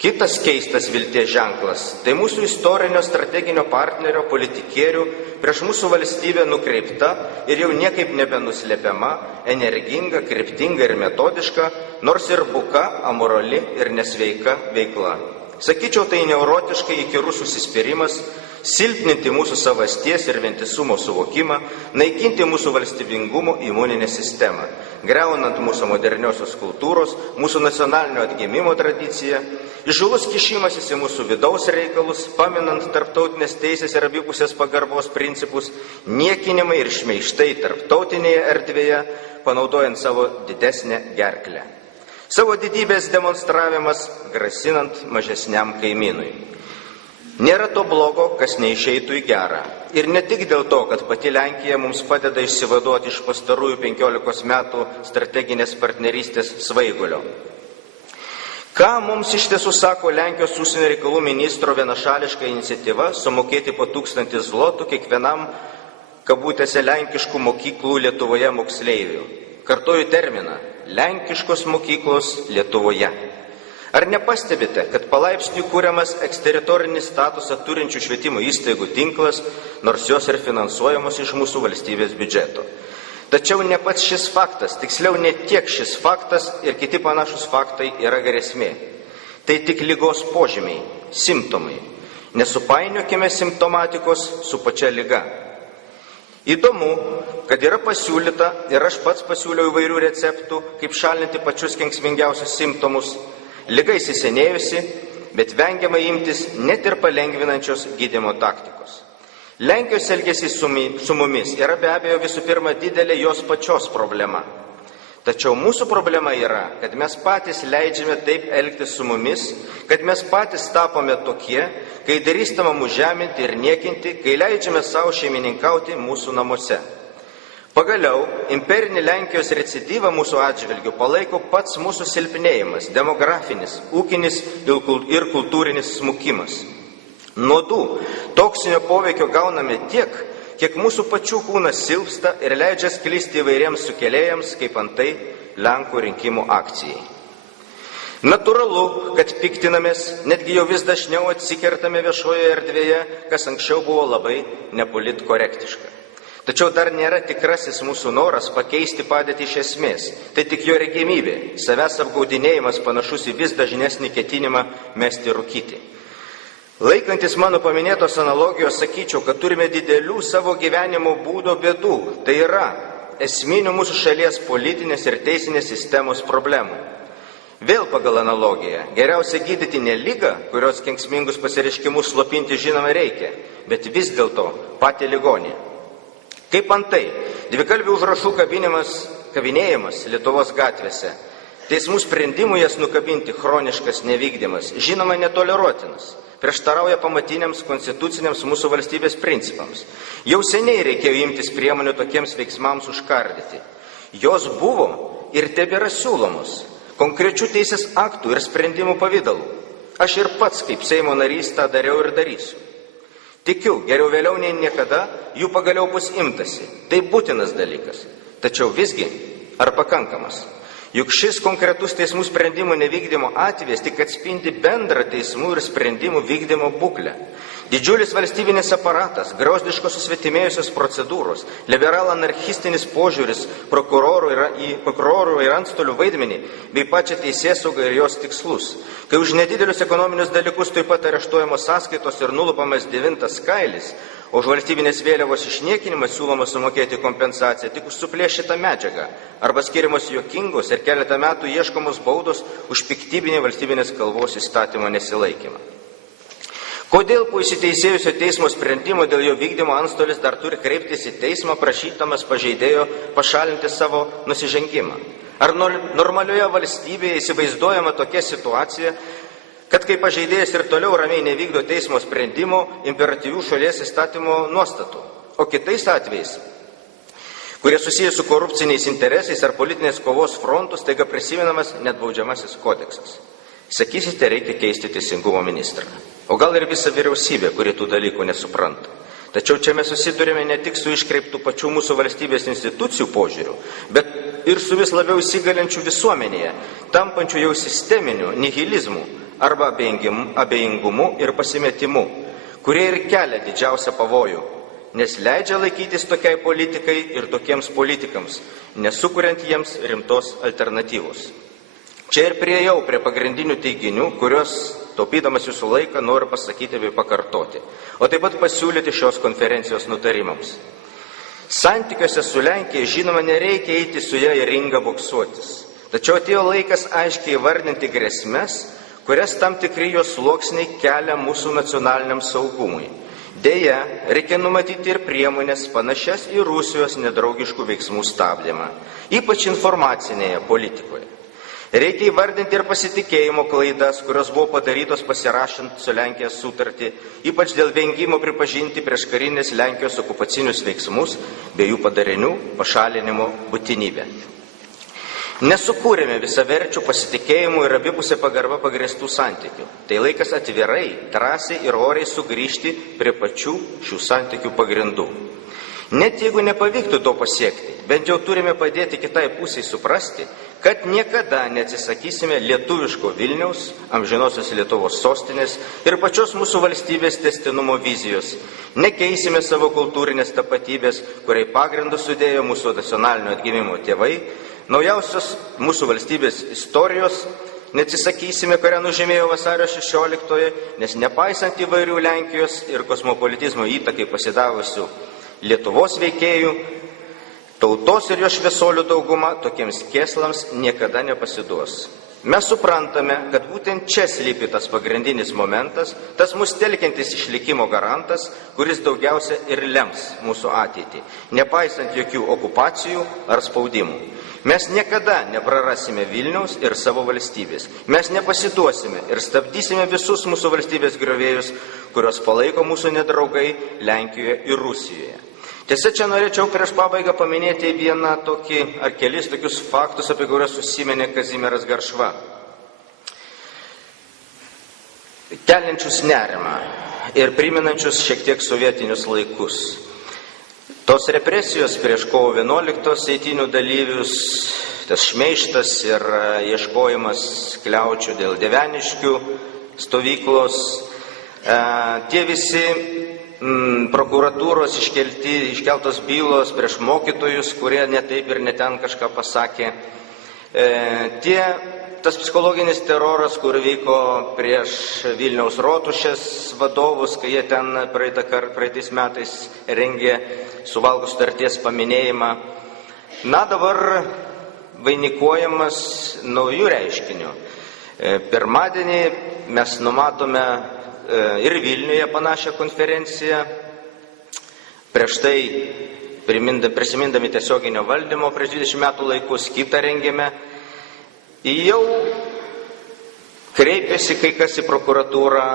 Kitas keistas vilties ženklas – tai mūsų istorinio strateginio partnerio politikierių prieš mūsų valstybę nukreipta ir jau niekaip nebenuslepiama, energinga, kryptinga ir metodiška, nors ir buka, amorali ir nesveika veikla. Sakyčiau, tai neurotiškai įkyrus užsispyrimas, silpninti mūsų savasties ir vientisumo suvokimą, naikinti mūsų valstybingumo imuninę sistemą, greunant mūsų moderniosios kultūros, mūsų nacionalinio atgimimo tradiciją, įžūlus kišimasis į mūsų vidaus reikalus, paminant tarptautinės teisės ir abipusės pagarbos principus, niekinimai ir šmeižtai tarptautinėje erdvėje, panaudojant savo didesnę gerklę. Savo didybės demonstravimas, grasinant mažesniam kaimynui. Nėra to blogo, kas neišeitų į gerą. Ir ne tik dėl to, kad pati Lenkija mums padeda išsivaduoti iš pastarųjų 15 metų strateginės partnerystės svaigulio. Ką mums iš tiesų sako Lenkijos užsienio reikalų ministro vienašališka iniciatyva sumokėti po 1000 zlotų kiekvienam kabutėse lenkiškų mokyklų Lietuvoje moksleivių? Kartoju terminą lenkiškos mokyklos Lietuvoje. Ar nepastebite, kad palaipsniui kūriamas eksteritorinis statusą turinčių švietimo įstaigų tinklas, nors jos ir finansuojamos iš mūsų valstybės biudžeto? Tačiau ne pats šis faktas, tiksliau ne tiek šis faktas ir kiti panašus faktai yra grėsmė. Tai tik ligos požymiai, simptomai. Nesupainiokime simptomatikos su pačia liga. Įdomu, kad yra pasiūlyta ir aš pats pasiūliau įvairių receptų, kaip šalinti pačius kenksmingiausius simptomus. Liga įsisenėjusi, bet vengiama imtis net ir palengvinančios gydymo taktikos. Lenkijos elgesys su mumis yra be abejo visų pirma didelė jos pačios problema. Tačiau mūsų problema yra, kad mes patys leidžiame taip elgtis su mumis, kad mes patys tapome tokie, kai drįstama mus žeminti ir niekinti, kai leidžiame savo šeimininkauti mūsų namuose. Pagaliau, imperinį Lenkijos recidyvą mūsų atžvilgių palaiko pats mūsų silpnėjimas, demografinis, ūkinis ir kultūrinis smukimas. Nuodų toksinio poveikio gauname tiek, kiek mūsų pačių kūnas silpsta ir leidžia sklisti įvairiems sukėlėjams, kaip antai Lenkų rinkimų akcijai. Natūralu, kad piktinamės, netgi jau vis dažniau atsikertame viešojoje erdvėje, kas anksčiau buvo labai nepolitkorektiška. Tačiau dar nėra tikrasis mūsų noras pakeisti padėtį iš esmės. Tai tik jo regimybė, savęs apgaudinėjimas panašus į vis dažnesnį ketinimą mesti rūkyti. Laikantis mano paminėtos analogijos, sakyčiau, kad turime didelių savo gyvenimo būdo bėdų. Tai yra esminių mūsų šalies politinės ir teisinės sistemos problemų. Vėl pagal analogiją, geriausia gydyti ne ligą, kurios kenksmingus pasireiškimus slopinti žinoma reikia, bet vis dėlto patį ligonį. Kaip antai, dvikalbių užrašų kabinėjimas Lietuvos gatvėse, teismų sprendimų jas nukabinti chroniškas nevykdymas, žinoma netoleruotinas, prieštarauja pamatiniams konstituciniams mūsų valstybės principams. Jau seniai reikėjo imtis priemonių tokiems veiksmams užkardyti. Jos buvo ir tebėra siūlomos konkrečių teisės aktų ir sprendimų pavydalų. Aš ir pats kaip Seimo narys tą dariau ir darysiu. Tikiu, geriau vėliau nei niekada, jų pagaliau bus imtasi. Tai būtinas dalykas. Tačiau visgi, ar pakankamas? Juk šis konkretus teismų sprendimų nevykdymo atvejis tik atspindi bendrą teismų ir sprendimų vykdymo būklę. Didžiulis valstybinis aparatas, griozdiškos susvetimėjusios procedūros, liberal-anarchistinis požiūris prokurorų ir antstolių vaidmenį bei pačią teisėsaugą ir jos tikslus. Kai už nedidelius ekonominius dalykus taip pat areštuojamos sąskaitos ir nulupamas 9 kailis, o už valstybinės vėliavos išniekinimą siūloma sumokėti kompensaciją tik už suplėšytą medžiagą arba skiriamos juokingos ir keletą metų ieškomos baudos už piktybinį valstybinės kalbos įstatymo nesilaikymą. Kodėl po įsiteisėjusio teismo sprendimo dėl jo vykdymo antstolis dar turi kreiptis į teismą prašydamas pažeidėjo pašalinti savo nusižengimą? Ar normalioje valstybėje įsivaizduojama tokia situacija, kad kai pažeidėjas ir toliau ramiai nevykdo teismo sprendimo imperatyvių šalies įstatymo nuostatų, o kitais atvejais, kurie susiję su korupciniais interesais ar politinės kovos frontus, taiga prisimenamas net baudžiamasis kodeksas. Sakysite, reikia keisti teisingumo ministrą. O gal ir visa vyriausybė, kuri tų dalykų nesupranta. Tačiau čia mes susidurime ne tik su iškreiptų pačių mūsų valstybės institucijų požiūriu, bet ir su vis labiau įsigalinčių visuomenėje, tampančių jau sisteminiu nihilizmu arba abejingumu ir pasimetimu, kurie ir kelia didžiausią pavojų, nes leidžia laikytis tokiai politikai ir tokiems politikams, nesukuriant jiems rimtos alternatyvos. Čia ir priejau prie pagrindinių teiginių, kuriuos, taupydamas jūsų laiką, noriu pasakyti bei pakartoti, o taip pat pasiūlyti šios konferencijos nutarimams. Santykiuose su Lenkija, žinoma, nereikia eiti su ją į ringą boksuotis. Tačiau atėjo laikas aiškiai įvardinti grėsmes, kurias tam tikri jos sluoksniai kelia mūsų nacionaliniam saugumui. Deja, reikia numatyti ir priemonės panašias į Rusijos nedraugiškų veiksmų stabdymą, ypač informacinėje politikoje. Reikia įvardinti ir pasitikėjimo klaidas, kurios buvo padarytos pasirašant su Lenkija sutartį, ypač dėl vengimo pripažinti prieškarinės Lenkijos okupacinius veiksmus bei jų padarinių pašalinimo būtinybę. Nesukūrėme visaverčių pasitikėjimų ir abipusę pagarbą pagrįstų santykių. Tai laikas atvirai, drąsiai ir oriai sugrįžti prie pačių šių santykių pagrindų. Net jeigu nepavyktų to pasiekti, bent jau turime padėti kitai pusiai suprasti, kad niekada neatsisakysime lietuviško Vilniaus, amžinosios Lietuvos sostinės ir pačios mūsų valstybės tęstinumo vizijos. Nekeisime savo kultūrinės tapatybės, kuriai pagrindus sudėjo mūsų nacionalinio atgimimo tėvai, naujausios mūsų valstybės istorijos, neatsisakysime, kurią nužymėjo vasario 16-oji, nes nepaisant įvairių Lenkijos ir kosmopolitizmo įtakai pasidavusių Lietuvos veikėjų, tautos ir jo šviesolių dauguma tokiems kėslams niekada nepasiduos. Mes suprantame, kad būtent čia slypi tas pagrindinis momentas, tas mus telkiantis išlikimo garantas, kuris daugiausia ir lems mūsų ateitį, nepaisant jokių okupacijų ar spaudimų. Mes niekada neprarasime Vilniaus ir savo valstybės. Mes nepasiduosime ir stabdysime visus mūsų valstybės griovėjus, kurios palaiko mūsų nedraugai Lenkijoje ir Rusijoje. Tiesa, čia norėčiau prieš pabaigą paminėti vieną tokį ar kelis tokius faktus, apie kuriuos užsiminė Kazimieras Garšva. Keliančius nerimą ir priminančius šiek tiek sovietinius laikus. Tos represijos prieš kovo 11 eitynių dalyvius, tas šmeižtas ir ieškojimas kliaučių dėl Dieveniškių stovyklos, tie visi prokuratūros iškeltos bylos prieš mokytojus, kurie ne taip ir ne ten kažką pasakė. Tas psichologinis teroras, kur vyko prieš Vilniaus rotušės vadovus, kai jie ten praeitais metais rengė Suvalkų sutarties paminėjimą. Dabar vainikuojamas naujų reiškinių. Pirmadienį mes numatome ir Vilniuje panašią konferenciją. Prieš tai, prisimindami tiesioginio valdymo prieš 20 metų laikus, kitą rengėme. Jau kreipėsi kai kas į prokuratūrą,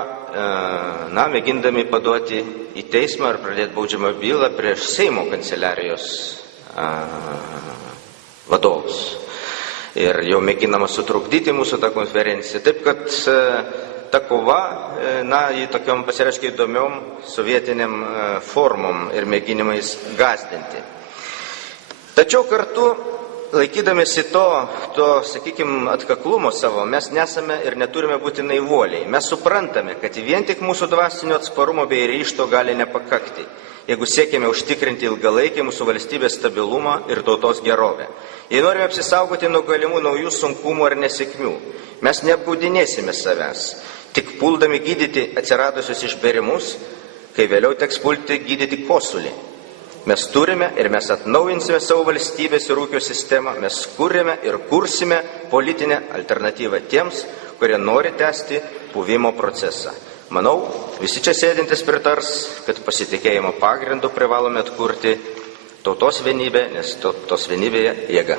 mėgindami paduoti į teismą ar pradėti baudžiamą bylą prieš Seimo kanceliarijos vadovus. Ir jau mėginama sutrukdyti mūsų tą konferenciją. Taip, kad ta kova, jį tokiom pasireiškia įdomiom sovietiniam formom ir mėginimais gąsdinti. Tačiau kartu, laikydamėsi to, sakykime, atkaklumo savo, mes nesame ir neturime būti naivuoliai. Mes suprantame, kad vien tik mūsų dvasinio atsparumo bei ryžto gali nepakakti, jeigu siekime užtikrinti ilgalaikį mūsų valstybės stabilumą ir tautos gerovę. Jei norime apsisaugoti nuo galimų naujų sunkumų ar nesėkmių, mes neapgaudinėsime savęs, tik puldami gydyti atsiradusius išbėrimus, kai vėliau teks pulti gydyti kosulį. Mes turime ir mes atnaujinsime savo valstybės ir ūkio sistemą, mes kūrėme ir kursime politinę alternatyvą tiems, kurie nori tęsti buvimo procesą. Manau, visi čia sėdintis pritars, kad pasitikėjimo pagrindu privalome atkurti tautos vienybę, nes tautos vienybėje jėga.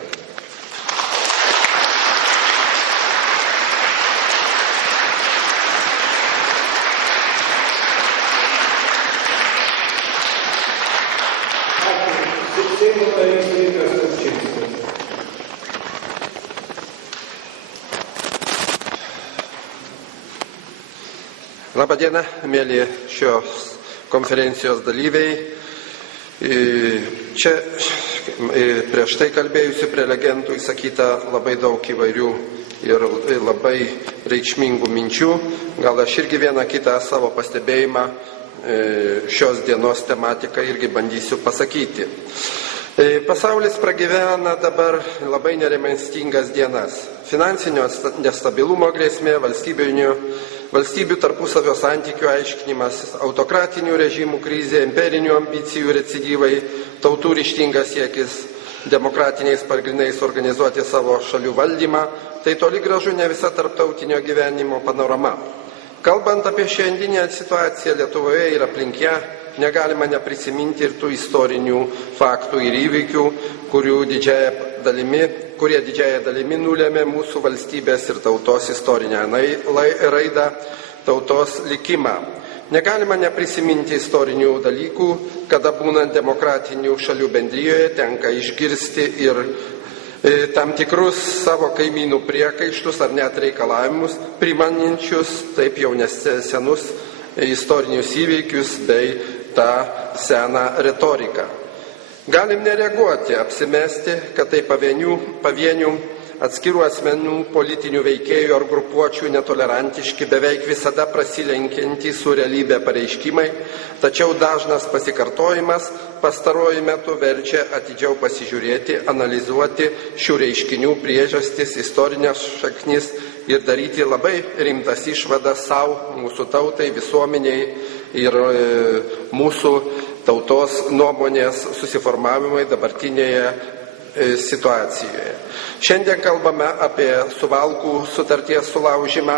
Labadiena, mėly šios konferencijos dalyviai. Čia prieš tai kalbėjusių prelegentų įsakyta labai daug įvairių ir labai reikšmingų minčių. Gal aš irgi vieną kitą savo pastebėjimą šios dienos tematiką irgi bandysiu pasakyti. Pasaulis pragyvena dabar labai nerimastingas dienas. Finansinio nestabilumo grėsmė, valstybių tarpusavio santykių aiškinimas, autokratinių režimų krizė, imperinių ambicijų recidyvai, tautų ryžtingas siekis demokratiniais pagrindais organizuoti savo šalių valdymą, tai toli gražu ne visa tarptautinio gyvenimo panorama. Kalbant apie šiandieninę situaciją Lietuvoje ir aplink ją, negalima neprisiminti ir tų istorinių faktų ir įvykių, kurie didžiąją dalimi nulėmė mūsų valstybės ir tautos istorinę raidą, tautos likimą. Negalima neprisiminti istorinių dalykų, kada būnant demokratinių šalių bendrijoje tenka išgirsti ir tam tikrus savo kaimynų priekaištus ar net reikalavimus, primanančius taip jau senus istorinius įvykius bei tą seną retoriką. Galim nereaguoti, apsimesti, kad tai pavienių atskirų asmenų, politinių veikėjų ar grupuočių netolerantiški, beveik visada prasilenkiantys su realybė pareiškimai, tačiau dažnas pasikartojimas pastaruoju metu verčia atidžiau pasižiūrėti, analizuoti šių reiškinių priežastis, istorinės šaknis ir daryti labai rimtas išvadas savo, mūsų tautai, visuomeniai ir mūsų tautos nuomonės susiformavimai dabartinėje situacijoje. Šiandien kalbame apie Suvalkų sutarties sulaužymą,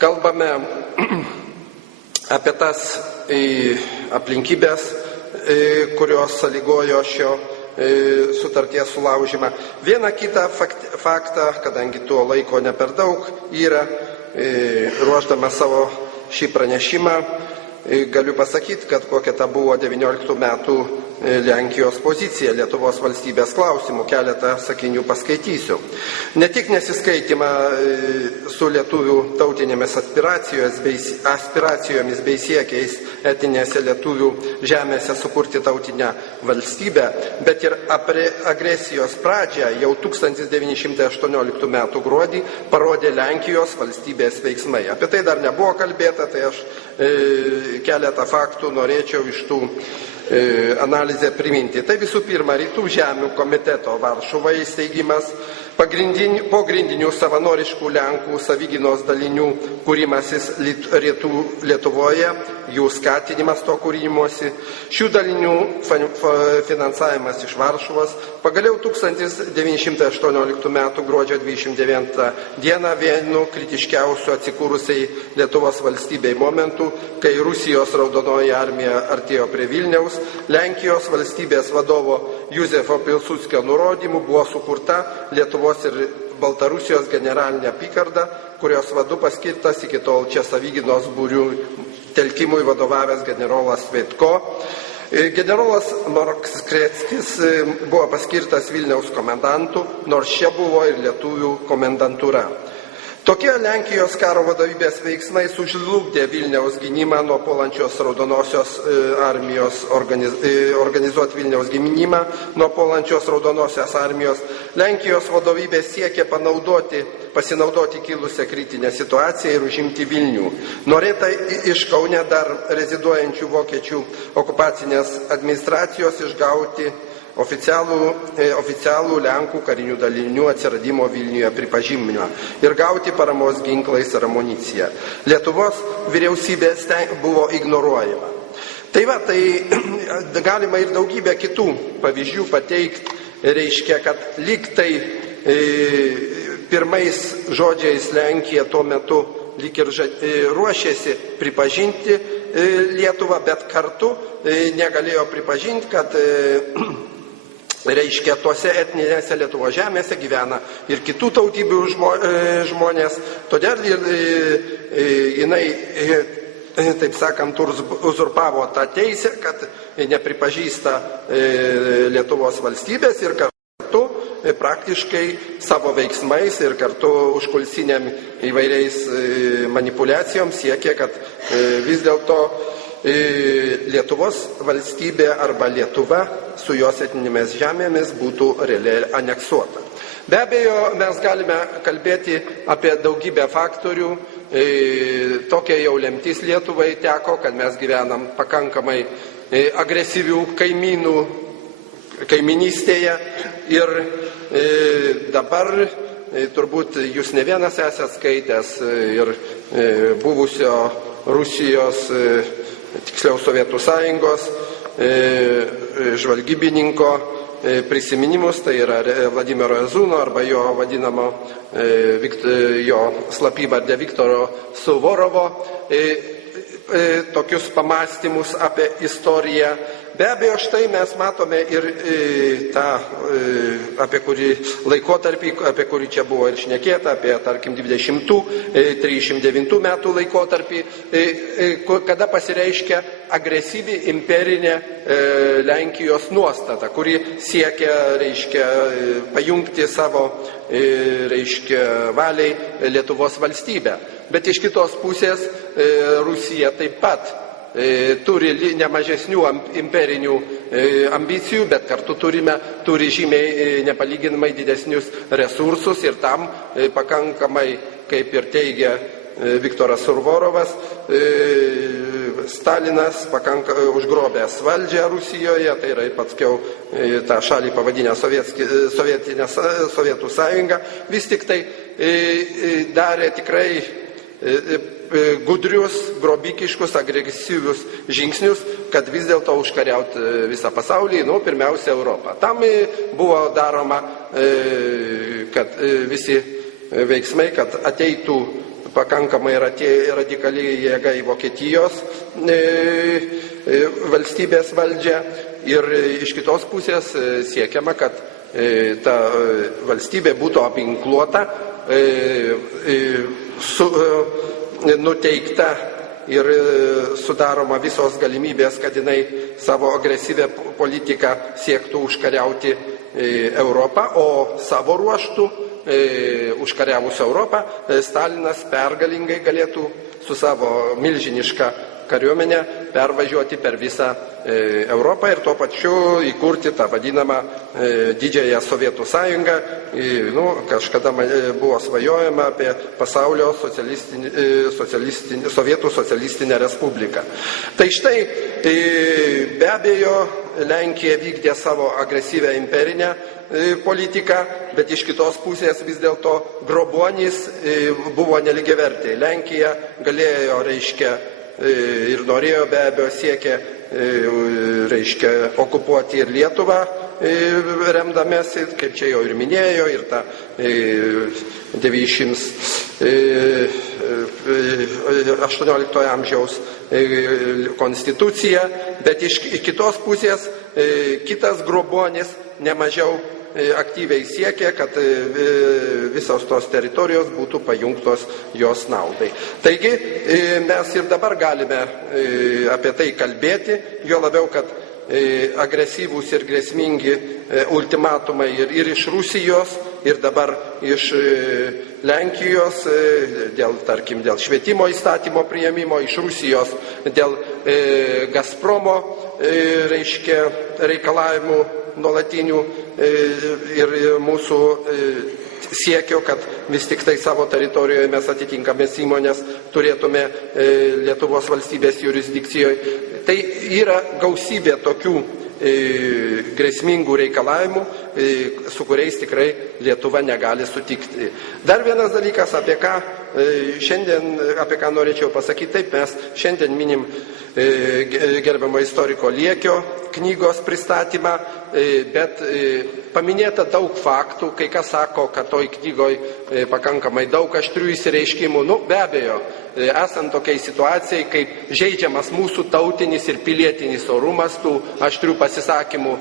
kalbame apie tas aplinkybės, kurios sąlygojo šio sutarties sulaužymą. Vieną kitą faktą, kadangi tuo laiko ne per daug yra, ruošdama savo šį pranešimą, galiu pasakyti, kad kokia ta buvo 19 metų Lenkijos pozicija Lietuvos valstybės klausimų, keletą sakinių paskaitysiu. Ne tik nesiskaitimą su lietuvių tautinėmis aspiracijomis bei siekiais etinėse lietuvių žemėse sukurti tautinę valstybę, bet ir agresijos pradžią jau 1918 metų gruodį parodė Lenkijos valstybės veiksmai. Apie tai dar nebuvo kalbėta, tai aš keletą faktų norėčiau iš tų analizę priminti. Tai visų pirma, Rytų žemių komiteto Varšuvoje įsteigimas, pogrindinių savanoriškų Lenkų savigynos dalinių kūrimasis Rytų Lietuvoje, jų skatinimas to kūrimosi, šių dalinių finansavimas iš Varšuvos, pagaliau 1918 m. gruodžio 29 d. vienu kritiškiausių atsikūrusiai Lietuvos valstybei momentų, kai Rusijos raudonoji armija artėjo prie Vilniaus, Lenkijos valstybės vadovo Juzefo Pilsudskio nurodymų buvo sukurta Lietuvos ir Baltarusijos generalinė apygarda, kurios vadu paskirtas iki tol čia savigynos būrių telkimui vadovavęs generolas Veitko. Generolas Morskreckis buvo paskirtas Vilniaus komendantu, nors čia buvo ir lietuvių komendantūra. Tokie Lenkijos karo vadovybės veiksmai sužlugdė Vilniaus gynimą nuo puolančios raudonosios armijos, organizuoti Vilniaus gynimą nuo puolančios raudonosios armijos. Lenkijos vadovybė siekė pasinaudoti kilusią kritinę situaciją ir užimti Vilnių. Norėta iš Kaune dar reziduojančių vokiečių okupacinės administracijos išgauti oficialų Lenkų karinių dalinių atsiradimo Vilniuje pripažinimą ir gauti paramos ginklais ir amunicija. Lietuvos vyriausybė buvo ignoruojama. Tai galima ir daugybę kitų pavyzdžių pateikti, reiškia, kad lyg tai pirmais žodžiais Lenkija tuo metu lyg ir ruošėsi pripažinti Lietuvą, bet kartu negalėjo pripažinti, kad reiškia, tuose etninėse Lietuvos žemėse gyvena ir kitų tautybių žmonės, todėl jinai, taip sakant, uzurpavo tą teisę, kad nepripažįsta Lietuvos valstybės ir kartu praktiškai savo veiksmais ir kartu užkulisiniam įvairiais manipulacijom siekia, kad vis dėlto Lietuvos valstybė arba Lietuva su jos etninėmis žemėmis būtų realiai aneksuota. Be abejo, mes galime kalbėti apie daugybę faktorių. Tokia jau lemtis Lietuvai teko, kad mes gyvenam pakankamai agresyvių kaimynų kaiminystėje ir dabar turbūt jūs ne vienas esate skaitęs ir buvusio Rusijos, tiksliau Sovietų Sąjungos žvalgybininko prisiminimus, tai yra Vladimiro Yazūno arba jo vadinamo jo slapyvardę Viktoro Suvorovo tokius pamastymus apie istoriją. Be abejo, štai mes matome ir tą, apie kurį laikotarpį, apie kurį čia buvo ir šnekėta, apie, tarkim, 20-39 metų laikotarpį, kada pasireiškia agresyvi imperinė Lenkijos nuostata, kuri siekia, reiškia, pajungti savo, reiškia, valiai Lietuvos valstybę. Bet iš kitos pusės Rusija taip pat turi nemažesnių imperinių ambicijų, bet kartu turi žymiai nepalyginamai didesnius resursus ir tam pakankamai, kaip ir teigia Viktoras Survorovas, Stalinas užgrobęs valdžią Rusijoje, tai yra paskiau tą šalį pavadinę Sovietų sąjungą, vis tik tai darė tikrai gudrius, grobikiškus, agresyvius žingsnius, kad vis dėlto užkariauti visą pasaulį, pirmiausia Europą. Tam buvo daroma, kad visi veiksmai, kad ateitų pakankamai radikaliai jėga į Vokietijos valstybės valdžią ir iš kitos pusės siekiama, kad ta valstybė būtų apginkluota, nuteikta ir sudaroma visos galimybės, kad jinai savo agresyvę politiką siektų užkariauti Europą, o savo ruoštų užkariavus Europą Stalinas pergalingai galėtų su savo milžiniška kariuomenę pervažiuoti per visą Europą ir tuo pačiu įkurti tą vadinamą didžiąją Sovietų sąjungą. Kažkada buvo svajojama apie pasaulio Sovietų socialistinę respubliką. Tai štai, be abejo, Lenkija vykdė savo agresyvę imperinę politiką, bet iš kitos pusės vis dėlto grobuonys buvo nelygiavertiai. Lenkija galėjo, ir norėjo, be abejo, siekė, okupuoti ir Lietuvą, remdamėsi, kaip čia jau ir minėjo, ir tą 18 amžiaus konstituciją, bet iš kitos pusės kitas grobuonis nemažiau aktyviai siekė, kad visos tos teritorijos būtų pajungtos jos naudai. Taigi mes ir dabar galime apie tai kalbėti, jo labiau, kad agresyvūs ir grėsmingi ultimatumai ir iš Rusijos, ir dabar iš Lenkijos, tarkim, dėl švietimo įstatymo priėmimo, iš Rusijos dėl Gazpromo, reikalavimų nuolatinių ir mūsų siekio, kad vis tik tai savo teritorijoje mes atitinkamės įmonės turėtume Lietuvos valstybės jurisdikcijoje. Tai yra gausybė tokių grėsmingų reikalavimų, su kuriais tikrai Lietuva negali sutikti. Dar vienas dalykas, apie ką norėčiau pasakyti, taip, mes šiandien minim gerbiamo istoriko Liekio knygos pristatymą, bet paminėta daug faktų, kai kas sako, kad toj knygoj pakankamai daug aštrių įsireiškimų. Be abejo, esant tokiai situacijai, kaip žeidžiamas mūsų tautinis ir pilietinis orumas, tų aštrių pasisakymų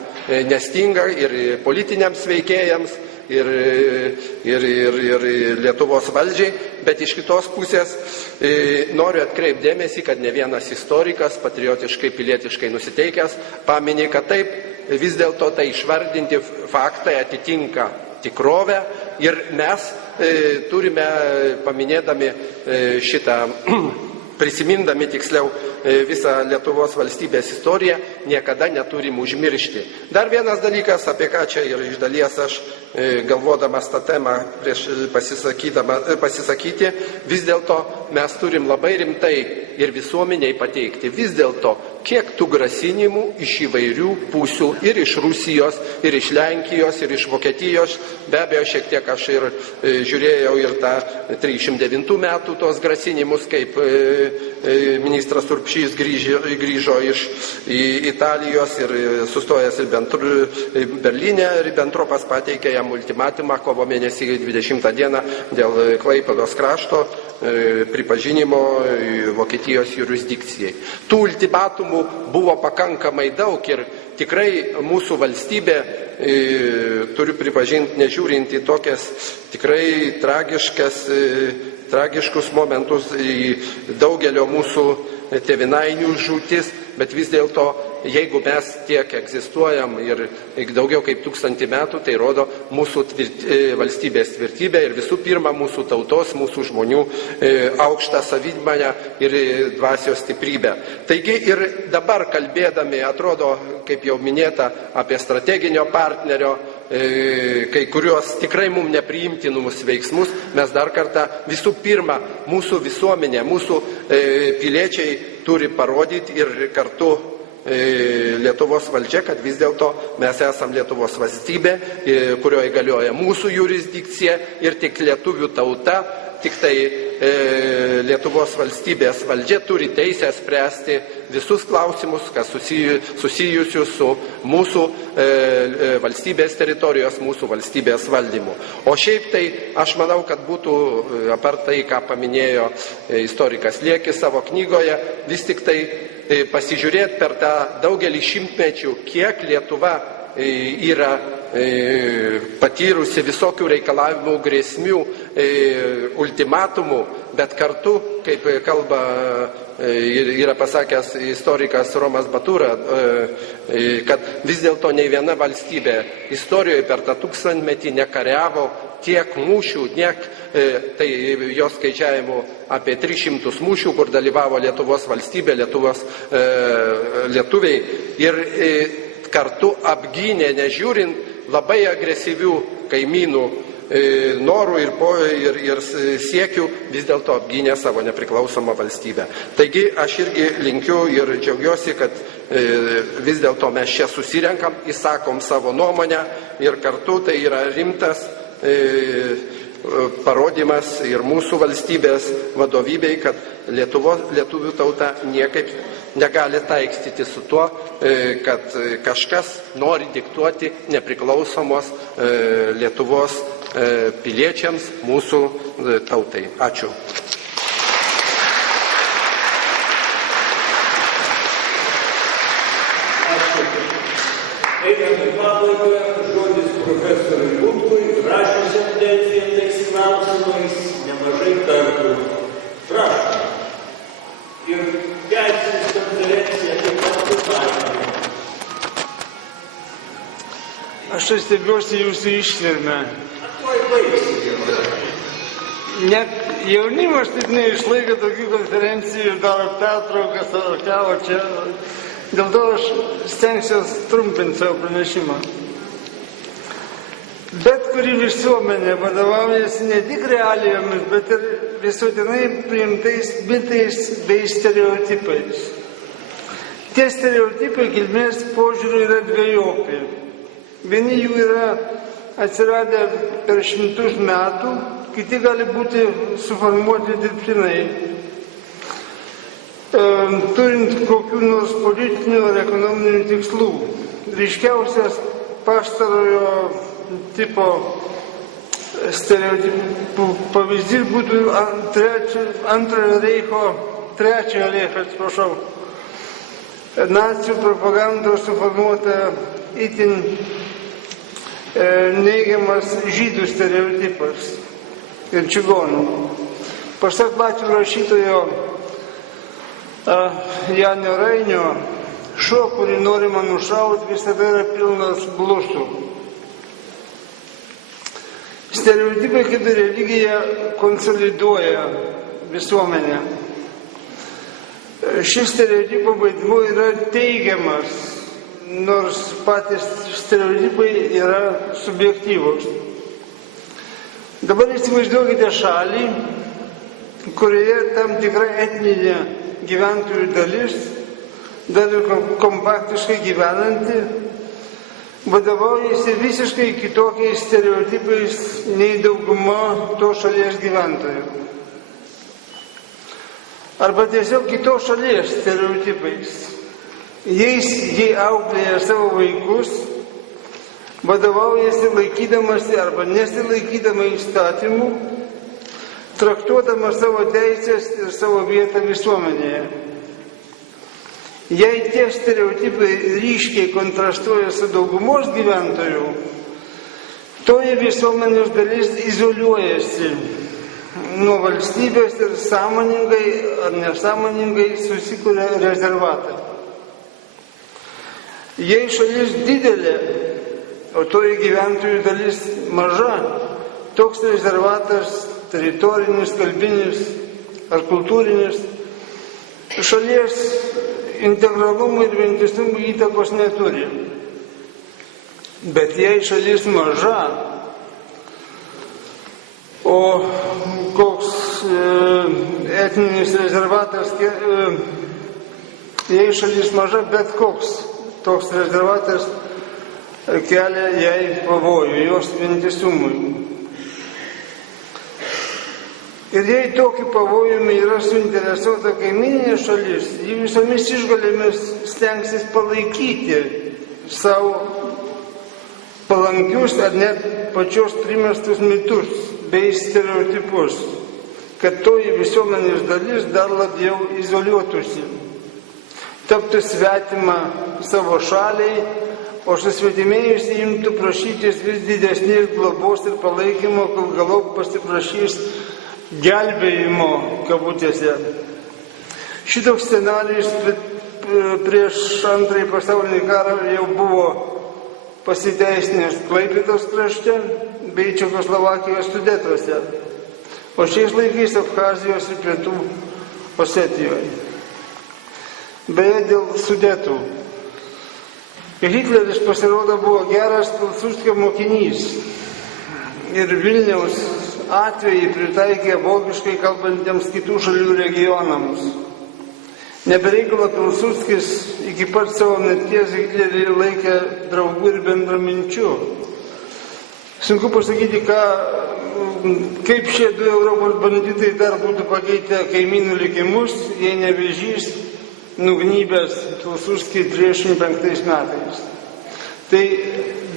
nestinga ir politiniams veikėjams, ir Lietuvos valdžiai, bet iš kitos pusės noriu atkreipti dėmesį, kad ne vienas istorikas, patriotiškai, pilietiškai nusiteikęs, paminė, kad taip, vis dėlto tai išvardinti faktai atitinka tikrovę ir mes turime, paminėdami šitą, prisimindami tiksliau visą Lietuvos valstybės istoriją, niekada neturim užmiršti. Dar vienas dalykas, apie ką čia ir iš dalies aš galvodamas tą temą prieš pasisakyti, vis dėlto mes turim labai rimtai ir visuomeniai pateikti vis dėlto, kiek tų grasinimų iš įvairių pusių, ir iš Rusijos, ir iš Lenkijos, ir iš Vokietijos. Be abejo, šiek tiek aš ir žiūrėjau ir tą 39 metų tos grasinimus, kaip ministras Urbšys grįžo iš Italijos ir sustojęs Berlyne, Ribbentropas pateikė jam ultimatumą kovo mėnesį 20 dieną dėl Klaipėdos krašto pripažinimo Vokietijos jurisdikcijai. Tų ultimatumų buvo pakankamai daug ir tikrai mūsų valstybė, turiu pripažinti, nežiūrint į tokias tikrai tragiškus momentus, į daugelio mūsų tėvynainių žūtis, bet vis dėlto jeigu mes tiek egzistuojam ir daugiau kaip 1000 metų, tai rodo mūsų valstybės tvirtybę ir visų pirma mūsų tautos, mūsų žmonių aukštą savimonę ir dvasios stiprybę. Taigi ir dabar kalbėdami, atrodo, kaip jau minėta, apie strateginio partnerio, kai kuriuos tikrai mums nepriimtinus veiksmus, mes dar kartą visų pirma mūsų visuomenė, mūsų piliečiai turi parodyti ir kartu Lietuvos valdžia, kad vis dėlto mes esam Lietuvos valstybė, kurioje galioja mūsų jurisdikcija ir tik lietuvių tauta, tik tai Lietuvos valstybės valdžia turi teisę spręsti visus klausimus, kas susijusius su mūsų valstybės teritorijos, mūsų valstybės valdymu. O šiaip tai aš manau, kad būtų, apart tai, ką paminėjo istorikas Liekis savo knygoje, vis tik tai pasižiūrėti per tą daugelį šimtmečių, kiek Lietuva yra patyrusi visokių reikalavimų, grėsmių, ultimatumų, bet kartu, kaip kalba yra pasakęs istorikas Romas Batūra, kad vis dėlto nei viena valstybė istorijoje per tą 1000-metį nekariavo tiek mūšių, tai jos skaičiavimu apie 300 mūšių, kur dalyvavo Lietuvos valstybė, lietuviai ir kartu apgynė, nežiūrint labai agresyvių kaimynų norų ir siekių, vis dėlto apgynė savo nepriklausomą valstybę. Taigi aš irgi linkiu ir džiaugiuosi, kad vis dėlto mes čia susirenkam, įsakom savo nuomonę ir kartu tai yra rimtas parodymas ir mūsų valstybės vadovybei, kad lietuvių tauta niekaip negali taikstyti su tuo, kad kažkas nori diktuoti nepriklausomos Lietuvos piliečiams, mūsų tautai. Ačiū. Einant į pabaigą, žodis profesoriui Butkui, rašiusiam dėlsiem tais klausimais nemažai kartų. Prašom. Ir tęsis konferencija taip pat su partneriu. Aš tai stebiuosi jūsų ištvermę. Tuoj baigsiu. Net jaunimas taip neišlaiko tokių konferencijų ir daro pertraukas ar kavo čia. Dėl to aš stengsiuosi trumpinti savo pranešimą. Bet kuri visuomenė vadovaujasi ne tik realijomis, bet ir visuotinai priimtais mitais bei stereotipais. Tie stereotipai kilmės požiūriu yra dvejopi. Vieni jų yra atsiradę per šimtus metų, kiti gali būti suformuoti dirbtinai, turint kokių nors politinių ar ekonominių tikslų. Ryškiausias pastarojo tipo stereotipų pavyzdys būtų Trečiojo reicho, nacių propagandos suformuota itin neigiamas žydų stereotipas ir čigonų. Pasak latvių rašytojo Janio Rainio, šuo, kurį norima nušauti, visada yra pilnas blusų. Stereotipai kaip religija konsoliduoja visuomenę. Šis stereotipo vaidmuo yra teigiamas, nors patys stereotipai yra subjektyvūs. Dabar įsivaizduokite šalį, kurioje tam tikra etninė gyventojų dalis, dar ir kompaktiškai gyvenanti, vadovaujasi visiškai kitokiais stereotipais nei dauguma to šalies gyventojų. Arba tiesiog kitos šalies stereotipais. Jie auklėja savo vaikus, vadovaujasi laikydamasi arba nesilaikydama įstatymų, traktuodama savo teisės ir savo vietą visuomenėje. Jei tie stereotipai ryškiai kontrastuoja su daugumos gyventojų, toji visuomenės dalis izoliuojasi nuo valstybės ir sąmoningai ar nesąmoningai susikuria rezervatą. Jei šalis didelė, o toji gyventojų dalis maža, toks rezervatas teritorinis, kalbinis ar kultūrinis šalies integralumui ir vientisumui įtakos neturi. Bet jei šalis maža, o koks etninis rezervatas, jei šalis maža, bet koks toks rezervatas kelia jai pavojų, jos vientisumui. Ir jei tokį pavojumi yra suinteresuota kaimyninė šalis, ji visomis išgalėmis stengsis palaikyti savo palankius ar net pačios primestus mitus bei stereotipus, kad toji visuomenės dalis dar labiau izoliuotųsi, taptų svetima savo šaliai, o susvetimėjusi imtų prašytis vis didesnės globos ir palaikymo, kol galop pasiprašys gelbėjimo kabutėse. Šitoks scenarijus prieš antrąjį pasaulinį karą jau buvo pasiteisinęs Klaipėdos krašte bei Čekoslovakijos Sudetuose, o šiais laikais Abchazijos ir Pietų Osetijoje. Beje, dėl Sudetų. Hitleris pasirodo buvo geras Pilsudskio mokinys ir Vilniaus atvejį pritaikė vokiškai kalbantiems kitų šalių regionams. Nebereikalo Pilsudskis iki pat savo mirties Hitlerį laikė draugų ir bendraminčių. Sunku pasakyti, kaip šie du Europos banditai dar būtų pakeitę kaimynų likimus, jei ne Vėžys nugnybęs Pilsudskį 35 metais. Tai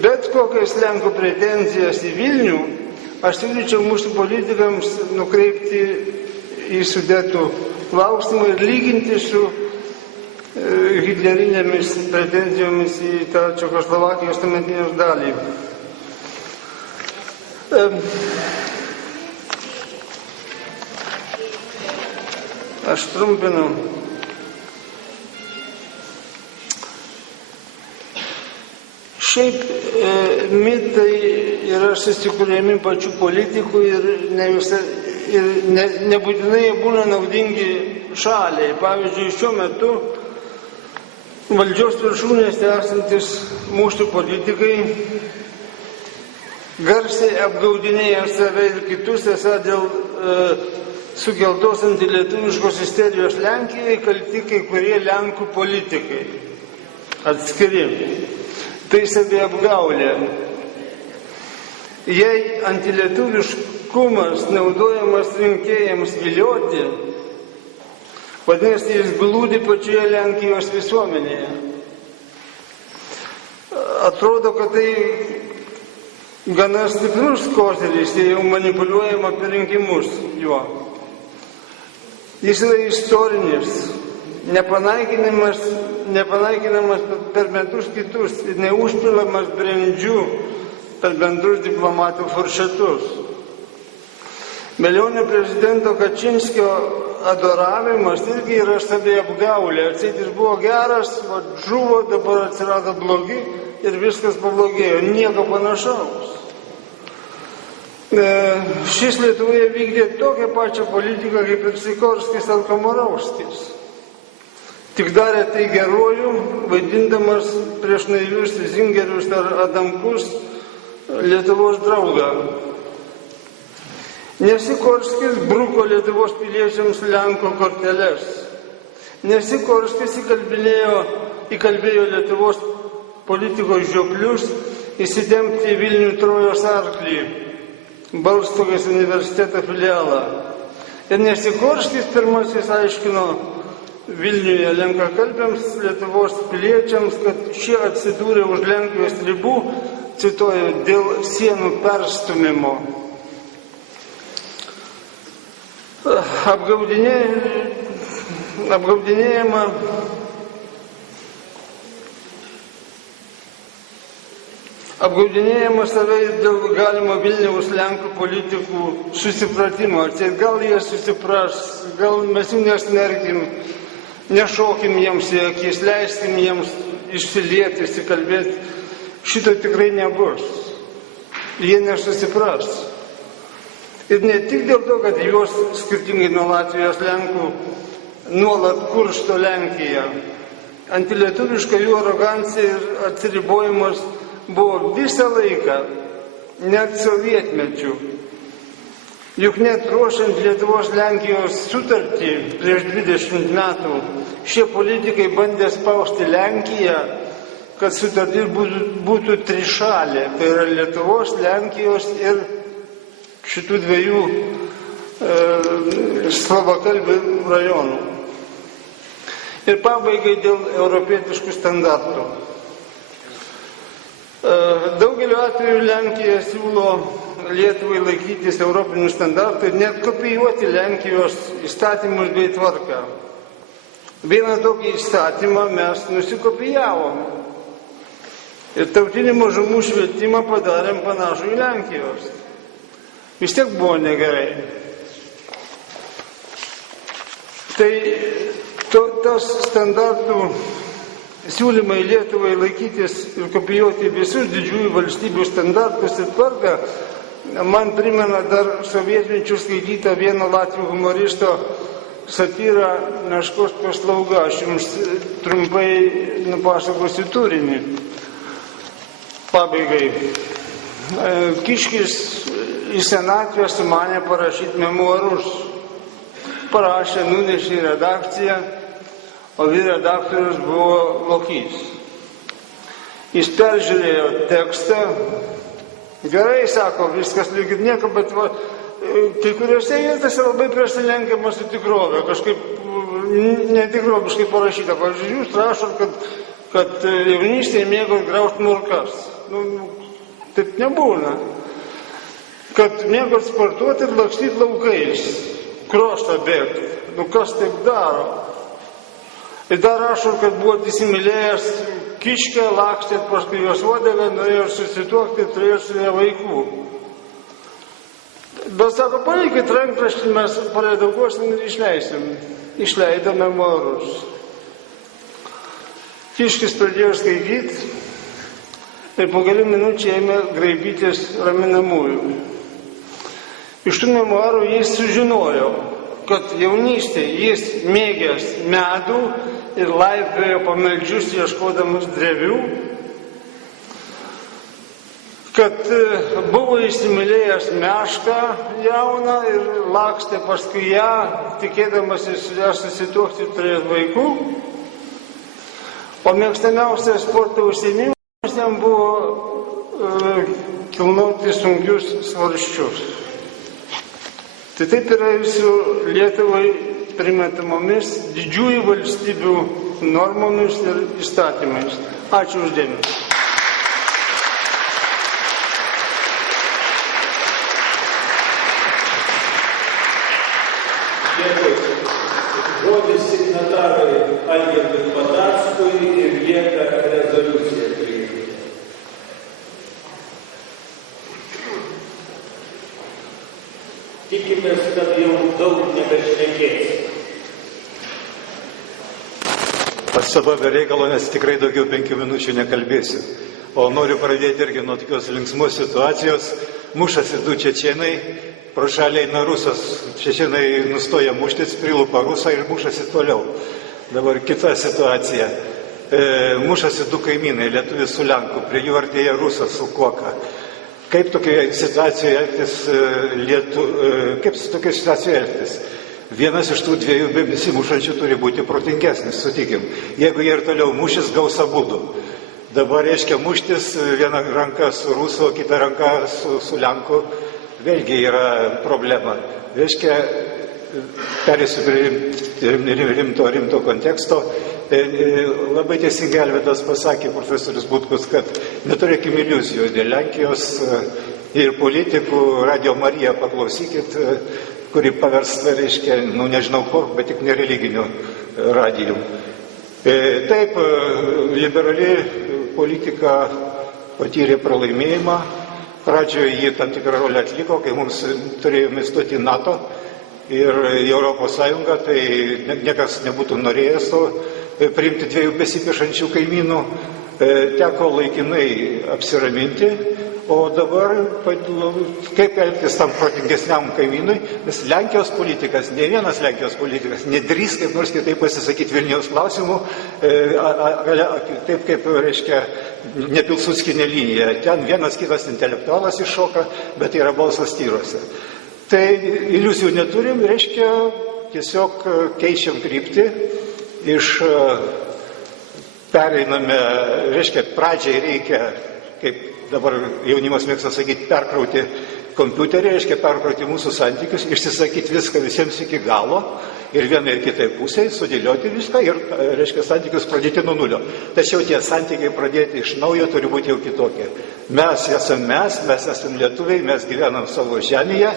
bet kokias Lenkų pretenzijas į Vilnių aš siūlyčiau mūsų politikams nukreipti į Sudetų klausimą ir lyginti su hitlerinėmis pretenzijomis į tą Čekoslovakijos tuometinės dalį. Aš trumpinu. Šiaip mitai yra susikūrėmi pačių politikų ir nebūtinai būna naudingi šaliai. Pavyzdžiui, šiuo metu valdžios viršūnėse esantis mūsų politikai garsiai apgaudinėja save ir kitus, esą dėl sukeltos antilietuviškos isterijos Lenkijai kalti kai kurie Lenkų politikai atskiri. Tai saviapgaulė. Jei antilietuviškumas naudojamas rinkėjams vilioti, vadinasi, jis glūdi pačioje Lenkijos visuomenėje. Atrodo, kad tai gana stiprus koziris, jei jau manipuliuojama per rinkimus juo. Jis yra istorinis, nepanaikinamas per metus kitus ir neužpilamas brendžių per bendrus diplomatų furšetus. Melionio prezidento Kačinskio adoravimas irgi yra saviapgaulė. Atseit jis buvo geras, žuvo, dabar atsirado blogi ir viskas pablogėjo. Nieko panašaus. Šis Lietuvoje vykdė tokią pačią politiką kaip ir Sikorskis ar Komorovskis. Tik darė tai geruoju, vaidindamas prieš naivius Zingerius ar Adamkus Lietuvos draugą. Sikorskis bruko Lietuvos piliečiams Lenko korteles. Sikorskis įkalbėjo Lietuvos politikos žioplius įsidengti į Vilnių Trojos arklį, Balstogės universiteto filialą. Ir Sikorskis pirmasis aiškino Vilniuje lenkakalbiams Lietuvos piliečiams, kad šie atsidūrė už Lenkijos ribų, cituoju, dėl sienų perstumimo. Apgaudinėjama save ir dėl galimo Vilniaus Lenkų politikų susipratimo. Gal jie susipras, gal mes jų nesmerkim, nešokim jiems į akis, leiskim jiems išsilieti, įsikalbėti. Šito tikrai nebus. Jie nesusipras. Ir ne tik dėl to, kad juos, skirtingai nuo Latvijos Lenkų, nuolat kursto Lenkija. Antilietuviška jų arogancija ir atsiribojimas buvo visą laiką, net sovietmečių. Juk net ruošiant Lietuvos Lenkijos sutartį prieš 20 metų, šie politikai bandė spausti Lenkiją, kad sutartis būtų trišalė, tai yra Lietuvos, Lenkijos ir šitų dviejų slavakalbių rajonų. Ir pabaigai dėl europietiškų standartų. Daugeliu atveju Lenkija siūlo Lietuvai laikytis europinių standartų ir net kopijuoti Lenkijos įstatymus bei tvarką. Vieną tokį įstatymą mes nusikopijavom. Ir tautinį mažumų švietimą padarėm panašų į Lenkijos. Vis tiek buvo negerai. Tai tos standartų siūlymai Lietuvai laikytis ir kopijuoti visus didžiųjų valstybių standartus ir tvarką man primena dar sovietmečių skaitytą vieno latvių humoristo satyrą Meškos paslauga. Aš jums trumpai nupasakosiu turinį. Pabaigai. Kiškis į senatvę sumanė parašyti memuarus. Parašė, nunešė į redakciją, o redaktorius buvo Lokys. Jis peržiūrėjo tekstą. Gerai, sako, viskas lyg ir nieko, bet kai kuriuose vietose labai prasilenkiama su tikrovė, kažkaip netikroviškai parašyta. Pavyzdžiui, jūs rašot, kad jaunystėje mėgot graužt morkas. Taip nebūna. Kad mėgot sportuoti ir lakstyti laukais, kroštą bėgti. Kas taip daro? Ir dar rašo, kad buvot įsimylėjęs kiškę, lakstėt paskui jos uodegą, norėjo susituokti, turėjo su ją vaikų. Bet sako, palikit rankraštį, mes paredaguosim ir išleisim. Išleido memuarus. Kiškis pradėjo skaityti ir po kelių minučių ėmė graibytis raminamųjų. Iš tų memuarų jis sužinojo, kad jaunystėje jis mėgęs medų ir laipiojo po medžius ieškodamas drevių, kad buvo įsimylėjęs mešką jauną ir lakstė paskui ją, tikėdamasis su ją susituokti ir turėti vaikų, o mėgstamiausias sporto užsiėmimas jam buvo kilnoti sunkius svarsčius. Tai taip yra ir su Lietuvai primetamomis didžiųjų valstybių normomis ir įstatymais. Ačiū uždėmesį. Dėkui. Žodis signatarai Algirdui Patackui ir lieka rezoliucija priimti. Tikimės, kad jau daug nebešnekės. Pastaba be reikalo, nes tikrai daugiau 5 minučių nekalbėsiu. O noriu pradėti irgi nuo tokios linksmos situacijos. Mušasi du čečėnai, pro šalį eina rusas. Čečėnai nustoja muštis, prilupa rusą ir mušasi toliau. Dabar kita situacija. Mušasi du kaimynai, lietuvis su lenku, prie jų artėja rusas su kuoka. Kaip tokioje situacijoje elgtis kaip su tokioje situacijoje elgtis? Vienas iš tų dviejų besimušančių turi būti protingesnis, sutikim. Jeigu jie ir toliau mušis, gaus abudu. Dabar reiškia muštis, viena ranka su rusu, kita ranka su lenku, vėlgi yra problema. Reiškia, perėsiu prie rimto konteksto. Labai teisingai Alvydas pasakė, profesorius Butkus, kad neturėkime iliuzijų dėl Lenkijos ir politikų. Radio Marija paklausykit, kuri paversta, reiškia, nežinau ko, bet tik nereliginių radijų. Taip, liberali politika patyrė pralaimėjimą. Pradžioje jį tam tikrą rolę atliko, kai mums turėjome stoti į NATO ir į Europos Sąjungą, tai niekas nebūtų norėjęs to priimti dviejų besipešančių kaimynų. Teko laikinai apsiraminti, o dabar kaip elgtis tam protingesniam kaimynui, nes Lenkijos politikas, ne vienas Lenkijos politikas, nedrįs kaip nors kitaip pasisakyti Vilniaus klausimų, taip kaip, reiškia, ne Pilsudskine linija. Ten vienas kitas intelektualas iššoka, bet tai yra balsas tyruose. Tai iliuzijų neturim, reiškia, tiesiog keičiam kryptį iš pereiname, reiškia, pradžiai reikia, kaip dabar jaunimas mėgsta sakyti, perkrauti kompiuterį, reiškia, perkrauti mūsų santykius, išsisakyti viską visiems iki galo ir vienai ir kitai pusiai, sudėlioti viską ir, reiškia, santykius pradėti nuo nulio. Tačiau tie santykiai pradėti iš naujo turi būti jau kitokie. Mes esam lietuviai, mes gyvenam savo žemėje,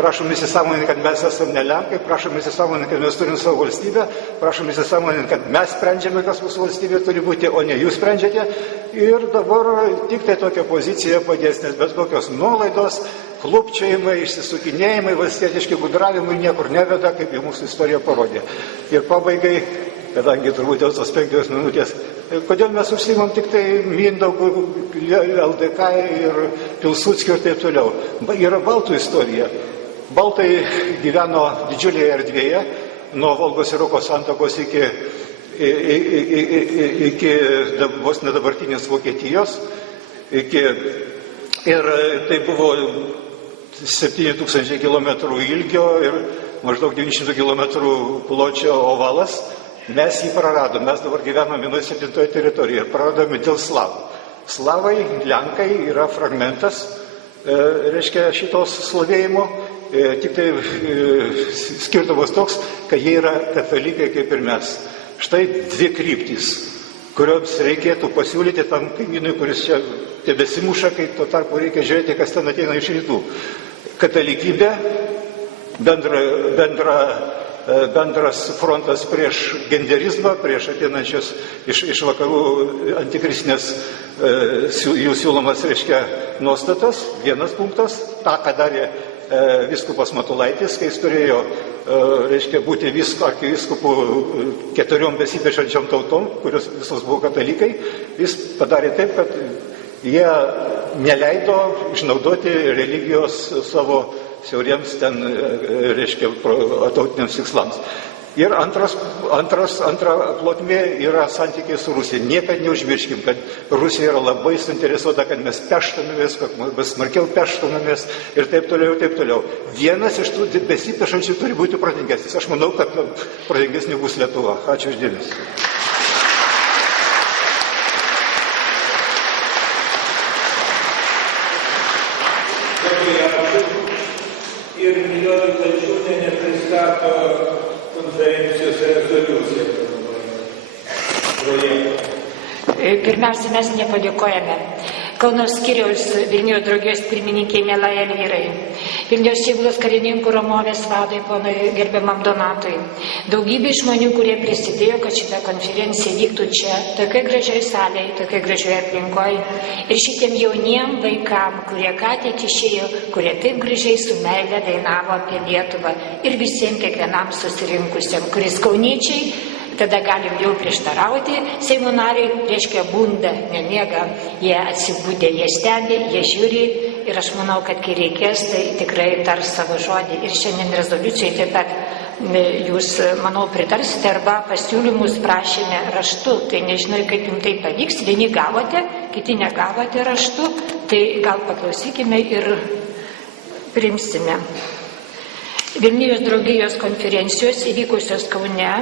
prašom įsisąmoninti, kad mes esam ne Lenkai, prašom įsisąmoninti, kad mes turim savo valstybę, prašom įsisąmoninti, kad mes sprendžiame, kas mūsų valstybė turi būti, o ne jūs sprendžiate. Ir dabar tik tai tokia pozicija padės, nes bet kokios nuolaidos, klupčiojimai, išsisukinėjimai, valstietiški gudravimai niekur neveda, kaip į mūsų istoriją parodė. Ir pabaigai, kadangi turbūt jau tos 5 minutės, kodėl mes užsiimam tik tai Mindaugu, LDK ir Pilsudskiu ir taip toliau. Yra baltų istorija. Baltai gyveno didžiulėje erdvėje, nuo Volgos ir Rukos santakos iki vos nedabartinės Vokietijos. Ir tai buvo 7000 km ilgio ir maždaug 900 km pločio ovalas. Mes jį praradom, mes dabar gyvename vienoje 7 teritorijoje ir praradome dėl slavų. Slavai, Lenkai yra fragmentas, reiškia, šitos slavėjimo, tik tai skirtumas toks, kad jie yra katalikai kaip ir mes. Štai 2 kryptys, kurioms reikėtų pasiūlyti tam kaimynui, kuris čia tebesimuša, kai tuo tarpu reikia žiūrėti, kas ten ateina iš rytų. Katalikybė, bendras frontas prieš genderizmą, prieš ateinančius iš vakarų antikristinės jų siūlomas, reiškia, nuostatas. Vienas punktas, tą, ką darė vyskupas Matulaitis, kai jis turėjo, reiškia, būti arkivyskupu 4 besipešančiom tautom, kurios visos buvo katalikai. Jis padarė taip, kad jie neleido išnaudoti religijos savo siauriems ten, reiškia, tautiniams tikslams. Ir antra plotmė yra santykiai su Rusija. Niekad neužmirškim, kad Rusija yra labai suinteresuota, kad mes peštumėmės, kad mes smarkiau peštumėmės ir taip toliau, ir taip toliau. Vienas iš tų besipešančių turi būti protingesnis. Aš manau, kad protingesnė bus Lietuva. Ačiū uždėmesį. Ir milijonų Tačiūnienė pristato konferencijos rezoliuciją. Pirmiausia, mes nepadėkojame Kauno skyriaus Vilniaus draugijos pirmininkiai mielai Elvyrai, Vilniaus Įgulos karininkų Romovės vadui, ponui gerbiamam Donatui, daugybė žmonių, kurie prisidėjo, kad šitą konferenciją vyktų čia, tokia gražiai salėje, tokia gražioje aplinkoje. Ir šitiem jauniem vaikam, kurie ką tik išėjo, kurie taip gražiai su meile dainavo apie Lietuvą. Ir visiems kiekvienam susirinkusiam, kuris kauniečiai, tada galim jau prieštarauti, Seimo nariai, reiškia, bunda, nemiega, jie atsibūdė, jie stebi, jie žiūri ir aš manau, kad kai reikės, tai tikrai tars savo žodį. Ir šiandien rezoliucijai taip pat jūs, manau, pritarsite arba pasiūlymus prašėme raštu. Tai nežinau, kaip jums tai pavyks, vieni gavote, kiti negavote raštu, tai gal paklausykime ir priimsime. Vilnijos draugijos konferencijos įvykusios Kaune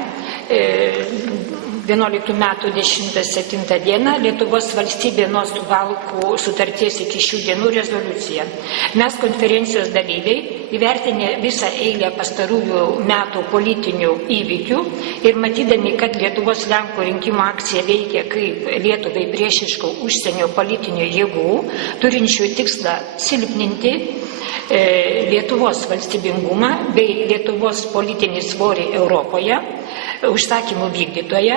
11 metų 10-7 dieną Lietuvos valstybė nuo Suvalkų sutarties iki šių dienų rezoliucija. Mes konferencijos dalyviai įvertinę visą eilę pastarųjų metų politinių įvykių ir matydami, kad Lietuvos Lenkų rinkimų akcija veikia kaip Lietuvai priešiškų užsienio politinių jėgų, turinčių tikslą silpninti Lietuvos valstybingumą bei Lietuvos politinį svorį Europoje, užsakymų vykdytoje,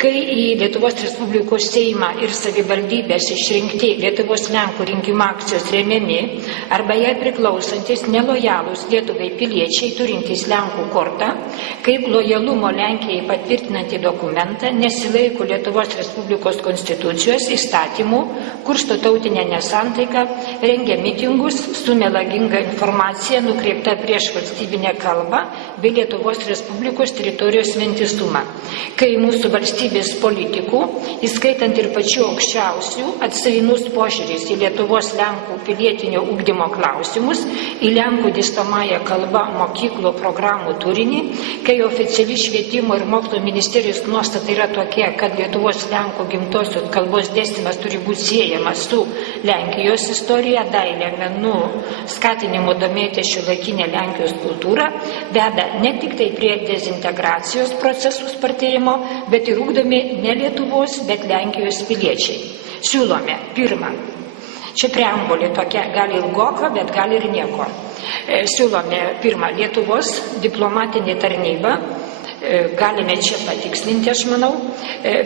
kai į Lietuvos Respublikos Seimą ir savivaldybės išrinkti Lietuvos Lenkų rinkimų akcijos remiami arba jai priklausantis nelojalūs Lietuvai piliečiai turintys Lenkų kortą, kaip lojalumo Lenkijai patvirtinantį dokumentą nesilaiko Lietuvos Respublikos konstitucijos įstatymų, kursto tautinę nesantaiką, rengia mitingus su melaginga informacija nukreipta prieš valstybinę kalbą bei Lietuvos Respublikos teritorijos vientisumą, kai mūsų valstybės politikų, įskaitant ir pačių aukščiausių, atsainus požiūris į Lietuvos Lenkų pilietinio ugdymo klausimus, į Lenkų dėstomąją kalbą mokyklų programų turinį, kai oficiali švietimo ir mokslo ministerijos nuostata yra tokia, kad Lietuvos Lenkų gimtosios kalbos dėstymas turi būti siejamas su Lenkijos istorija, dailė, menu, skatinimu domėtis šiuolaikinę Lenkijos kultūrą, veda ne tik tai prie dezintegracijos procesų spartėjimo, bet ir ugdomi ne Lietuvos, bet Lenkijos piliečiai. Siūlome, pirmą, čia preambulė tokia, gali ilgoka, bet gali ir nieko. Siūlome, pirmą, Lietuvos diplomatinė tarnyba, galime čia patikslinti, aš manau,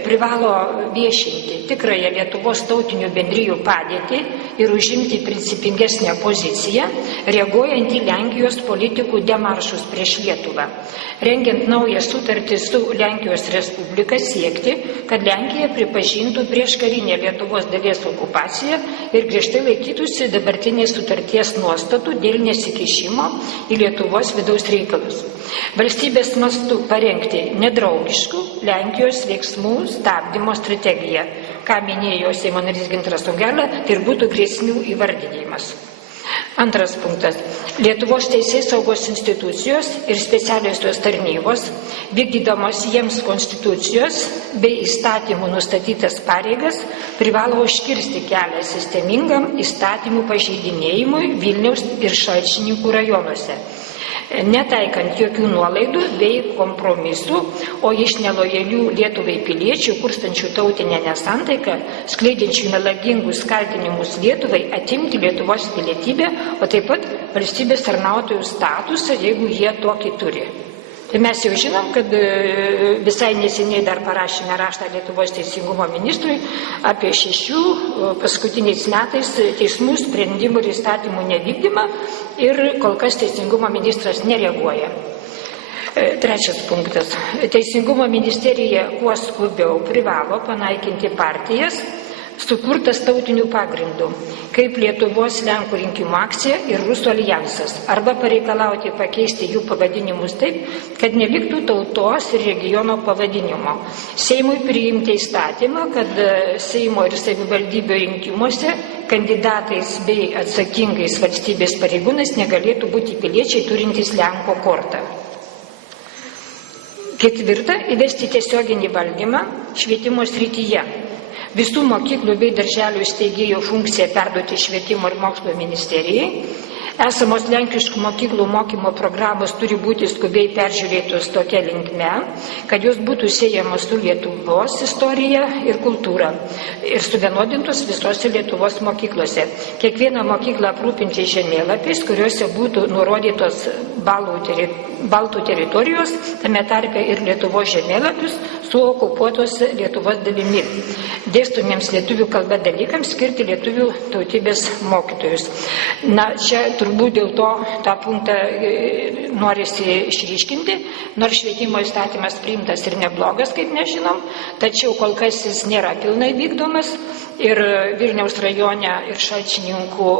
privalo viešinti tikrąją Lietuvos tautinių bendrijų padėtį ir užimti principingesnę poziciją, reaguojant į Lenkijos politikų demaršus prieš Lietuvą. Rengiant naują sutartį su Lenkijos Respublika siekti, kad Lenkija pripažintų prieškarinę Lietuvos dalies okupaciją ir griežtai laikytųsi dabartinės sutarties nuostatų dėl nesikišimo į Lietuvos vidaus reikalus. Valstybės mastu parengti nedraugiškų Lenkijos veiksmų stabdymo strategiją, ką minėjo Seimo narys Gintaras Songaila, tai ir būtų grėsmių įvardinimas. Antras punktas. Lietuvos teisėsaugos institucijos ir specialiosios tarnybos, vykdydamos jiems konstitucijos bei įstatymų nustatytas pareigas, privalo užkirsti kelią sistemingam įstatymų pažeidinėjimui Vilniaus ir Šalčininkų rajonuose, netaikant jokių nuolaidų bei kompromisų, o iš nelojalių Lietuvai piliečių, kurstančių tautinę nesantaiką, skleidžiančių melagingus kaltinimus Lietuvai, atimti Lietuvos pilietybę, o taip pat valstybės tarnautojų statusą, jeigu jie tokį turi. Tai mes jau žinom, kad visai neseniai dar parašėme raštą Lietuvos teisingumo ministrui apie 6 paskutiniais metais teismų sprendimų ir įstatymų nevykdymą ir kol kas teisingumo ministras nereaguoja. Trečias punktas. Teisingumo ministerija kuo skubiau privalo panaikinti partijas sukurtas tautinių pagrindų, kaip Lietuvos Lenkų rinkimų akcija ir Rusų alijansas, arba pareikalauti pakeisti jų pavadinimus taip, kad neliktų tautos ir regiono pavadinimo. Seimui priimti įstatymą, kad Seimo ir savivaldybių rinkimuose kandidatais bei atsakingais valstybės pareigūnais negalėtų būti piliečiai turintys Lenko kortą. Ketvirta, įvesti tiesioginį valdymą švietimo srityje. Visų mokyklų bei darželių steigėjų funkciją perduoti švietimo ir mokslo ministerijai. Esamos lenkiškų mokyklų mokymo programos turi būti skubiai peržiūrėtos tokia linkme, kad jos būtų siejamos su Lietuvos istorija ir kultūra ir suvienodintos visose Lietuvos mokyklose. Kiekvieną mokyklą aprūpinti žemėlapiais, kuriuose būtų nurodytos baltų teritorijos, tame tarpe ir Lietuvos žemėlapius su okupuotos Lietuvos dalimi. Dėstomiems lietuvių kalba dalykams skirti lietuvių tautybės mokytojus. Na, čia turbūt dėl to tą punktą norisi išryškinti, nors švietimo įstatymas priimtas ir neblogas, kaip nežinom, tačiau kol kas jis nėra pilnai vykdomas ir Vilniaus rajone ir Šalčininkų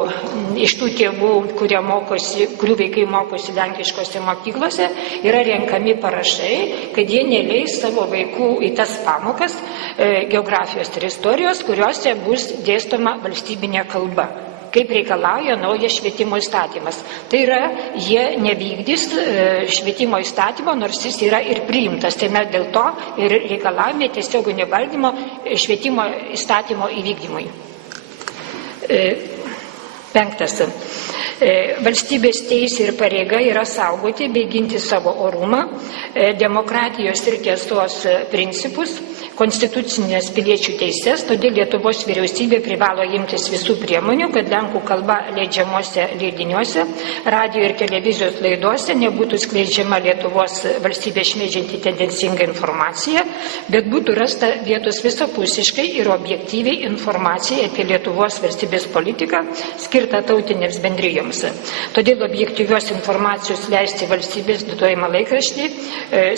iš tų tėvų, kurių vaikai mokosi lenkiškose mokyklose, yra renkami parašai, kad jie neleis savo vaikų į tas pamokas geografijos ir istorijos, kuriuose bus dėstoma valstybinė kalba, kaip reikalauja naujas švietimo įstatymas. Tai yra, jie nevykdys švietimo įstatymo, nors jis yra ir priimtas. Tai mes dėl to ir reikalavome tiesioginio valdymo švietimo įstatymo įvykdymui. Penktas. Valstybės teisė ir pareiga yra saugoti bei ginti savo orumą, demokratijos ir tiesos principus, konstitucinės piliečių teises, todėl Lietuvos vyriausybė privalo imtis visų priemonių, kad lenkų kalba leidžiamuose leidiniuose, radio ir televizijos laidose nebūtų skleidžiama Lietuvos valstybė šmeižianti tendencingą informaciją, bet būtų rasta vietos visapusiškai ir objektyviai informacijai apie Lietuvos valstybės politiką skirtą tautinėms bendrijoms. Todėl objektyvios informacijos leisti valstybės duojamą laikraštį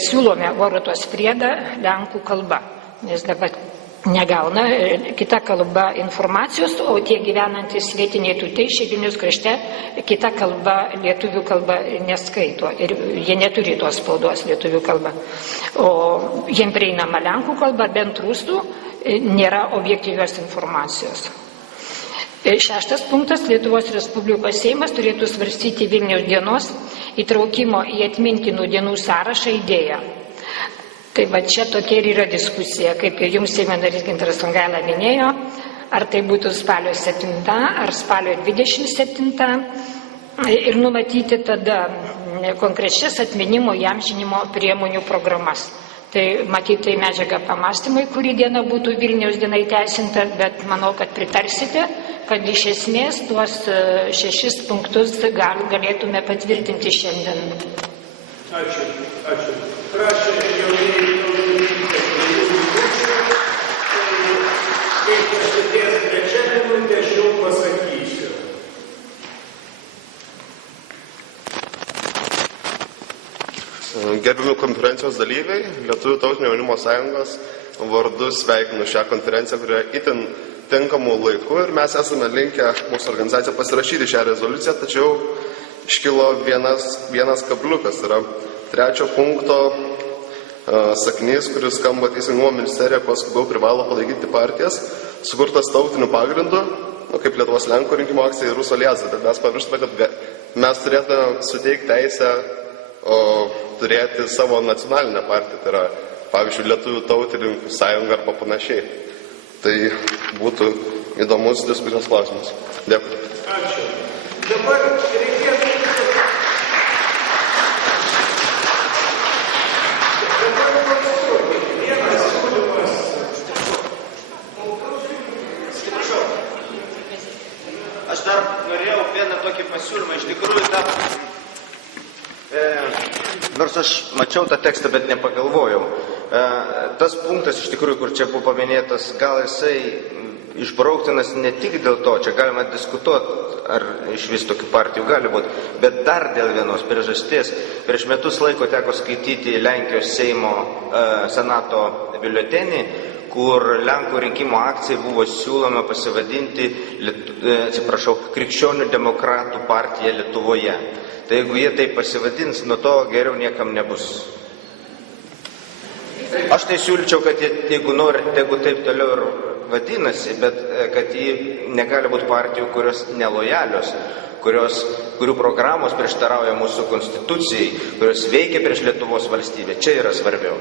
siūlome Borutos priedą lenkų kalba, nes dabar negauna kita kalba informacijos, o tie gyvenantis vietiniai tuteišiai Vilniaus krašte kita kalba, lietuvių kalba neskaito ir jie neturi tos spaudos lietuvių kalba. O jiem prieinama lenkų kalba, bent rusų, nėra objektyvios informacijos. 6 punktas. Lietuvos Respublikos Seimas turėtų svarstyti Vilniaus dienos įtraukimo į atmintinų dienų sąrašą idėją. Tai va čia tokia ir yra diskusija, kaip ir jums Seimo narys Gintaras Songaila minėjo, ar tai būtų spalio 7 ar spalio 27 ir numatyti tada konkrečias atminimo įamžinimo priemonių programas. Tai matyti medžiagą pamastymui, kurį diena būtų Vilniaus diena įteisinta, bet manau, kad pritarsite, kad iš esmės tuos 6 punktus galėtume patvirtinti šiandien. Ačiū. Prašau, kaip prasidės trečia minutė, aš jau pasakysiu. Gerbiami konferencijos dalyviai, Lietuvių tautinio jaunimo sąjungos vardu sveikinu šią konferenciją, kurioje itin tinkamų laikų ir mes esame linkę mūsų organizaciją pasirašyti šią rezoliuciją, tačiau iškilo vienas kabliukas, yra 3 punkto sakinys, kuris skamba Teisingumo ministerija, kuo skubiau privalo palaikyti partijas, sukurtas tautiniu pagrindu, kaip Lietuvos Lenkų rinkimų akcija ir Rusų alijansas, bet mes pamirštame, kad mes turėtume suteikti teisę turėti savo nacionalinę partiją, tai yra, pavyzdžiui, Lietuvių tautininkų sąjunga arba panašiai. Tai būtų įdomus diskusijos klausimas. Dėkui. Ačiū. Dabar reikėtų... Vienas siūlymas. Aš dar norėjau vieną tokį pasiūlymą. Iš tikrųjų, nors aš mačiau tą tekstą, bet nepagalvojau. Tas punktas, iš tikrųjų, kur čia buvo paminėtas, gal jisai išbrauktinas ne tik dėl to, čia galima diskutuoti, ar iš vis tokių partijų gali būti, bet dar dėl vienos priežasties. Prieš metus laiko teko skaityti Lenkijos Seimo Senato biuletenį, kur Lenkų rinkimų akcijai buvo siūloma pasivadinti, Krikščionių demokratų partija Lietuvoje. Tai jeigu jie taip pasivadins, nuo to geriau niekam nebus. Aš tai siūlyčiau, kad jeigu norit, tegu taip toliau ir vadinasi, bet kad jį negali būti partijų, kurios nelojalios, kurių programos prieštarauja mūsų konstitucijai, kurios veikia prieš Lietuvos valstybę. Čia yra svarbiau.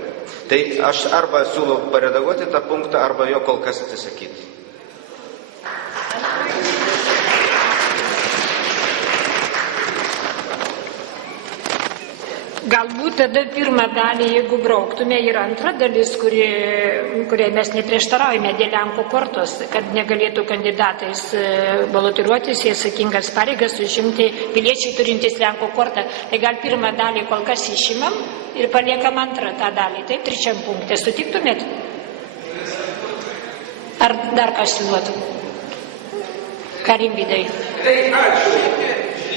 Tai aš arba siūlau paredaguoti tą punktą, arba jo kol kas atsisakyti. Galbūt tada pirmą dalį, jeigu brauktume, ir antrą dalis, kuriai mes neprieštaraujame dėl Lenkų kortos, kad negalėtų kandidatais balotiruotis į atsakingas pareigas užimti piliečiai turintys Lenkų kortą. Tai gal pirmą dalį kol kas išimam ir paliekam antrą tą dalį. Taip, 3 punkte. Sutiktumėt? Ar dar ką siūlot? Karimvidai. Tai ačiū.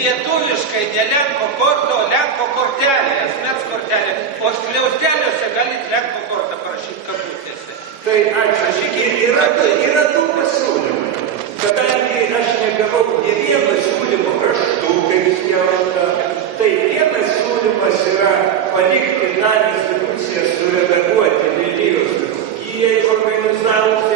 Lietuviškai ne Lenko korto, o Lenko kortelė, asmens kortelė. O skliausteliuose galit Lenko kortą parašyti kabutėse. Tai ačiū. Yra tų pasiūlymų. Kadangi aš negavau ne vieno siūlymo raštu, kaip skelbta, tai vienas siūlymas yra palikti tą instituciją suredaguoti Vilniaus draugijai organizavus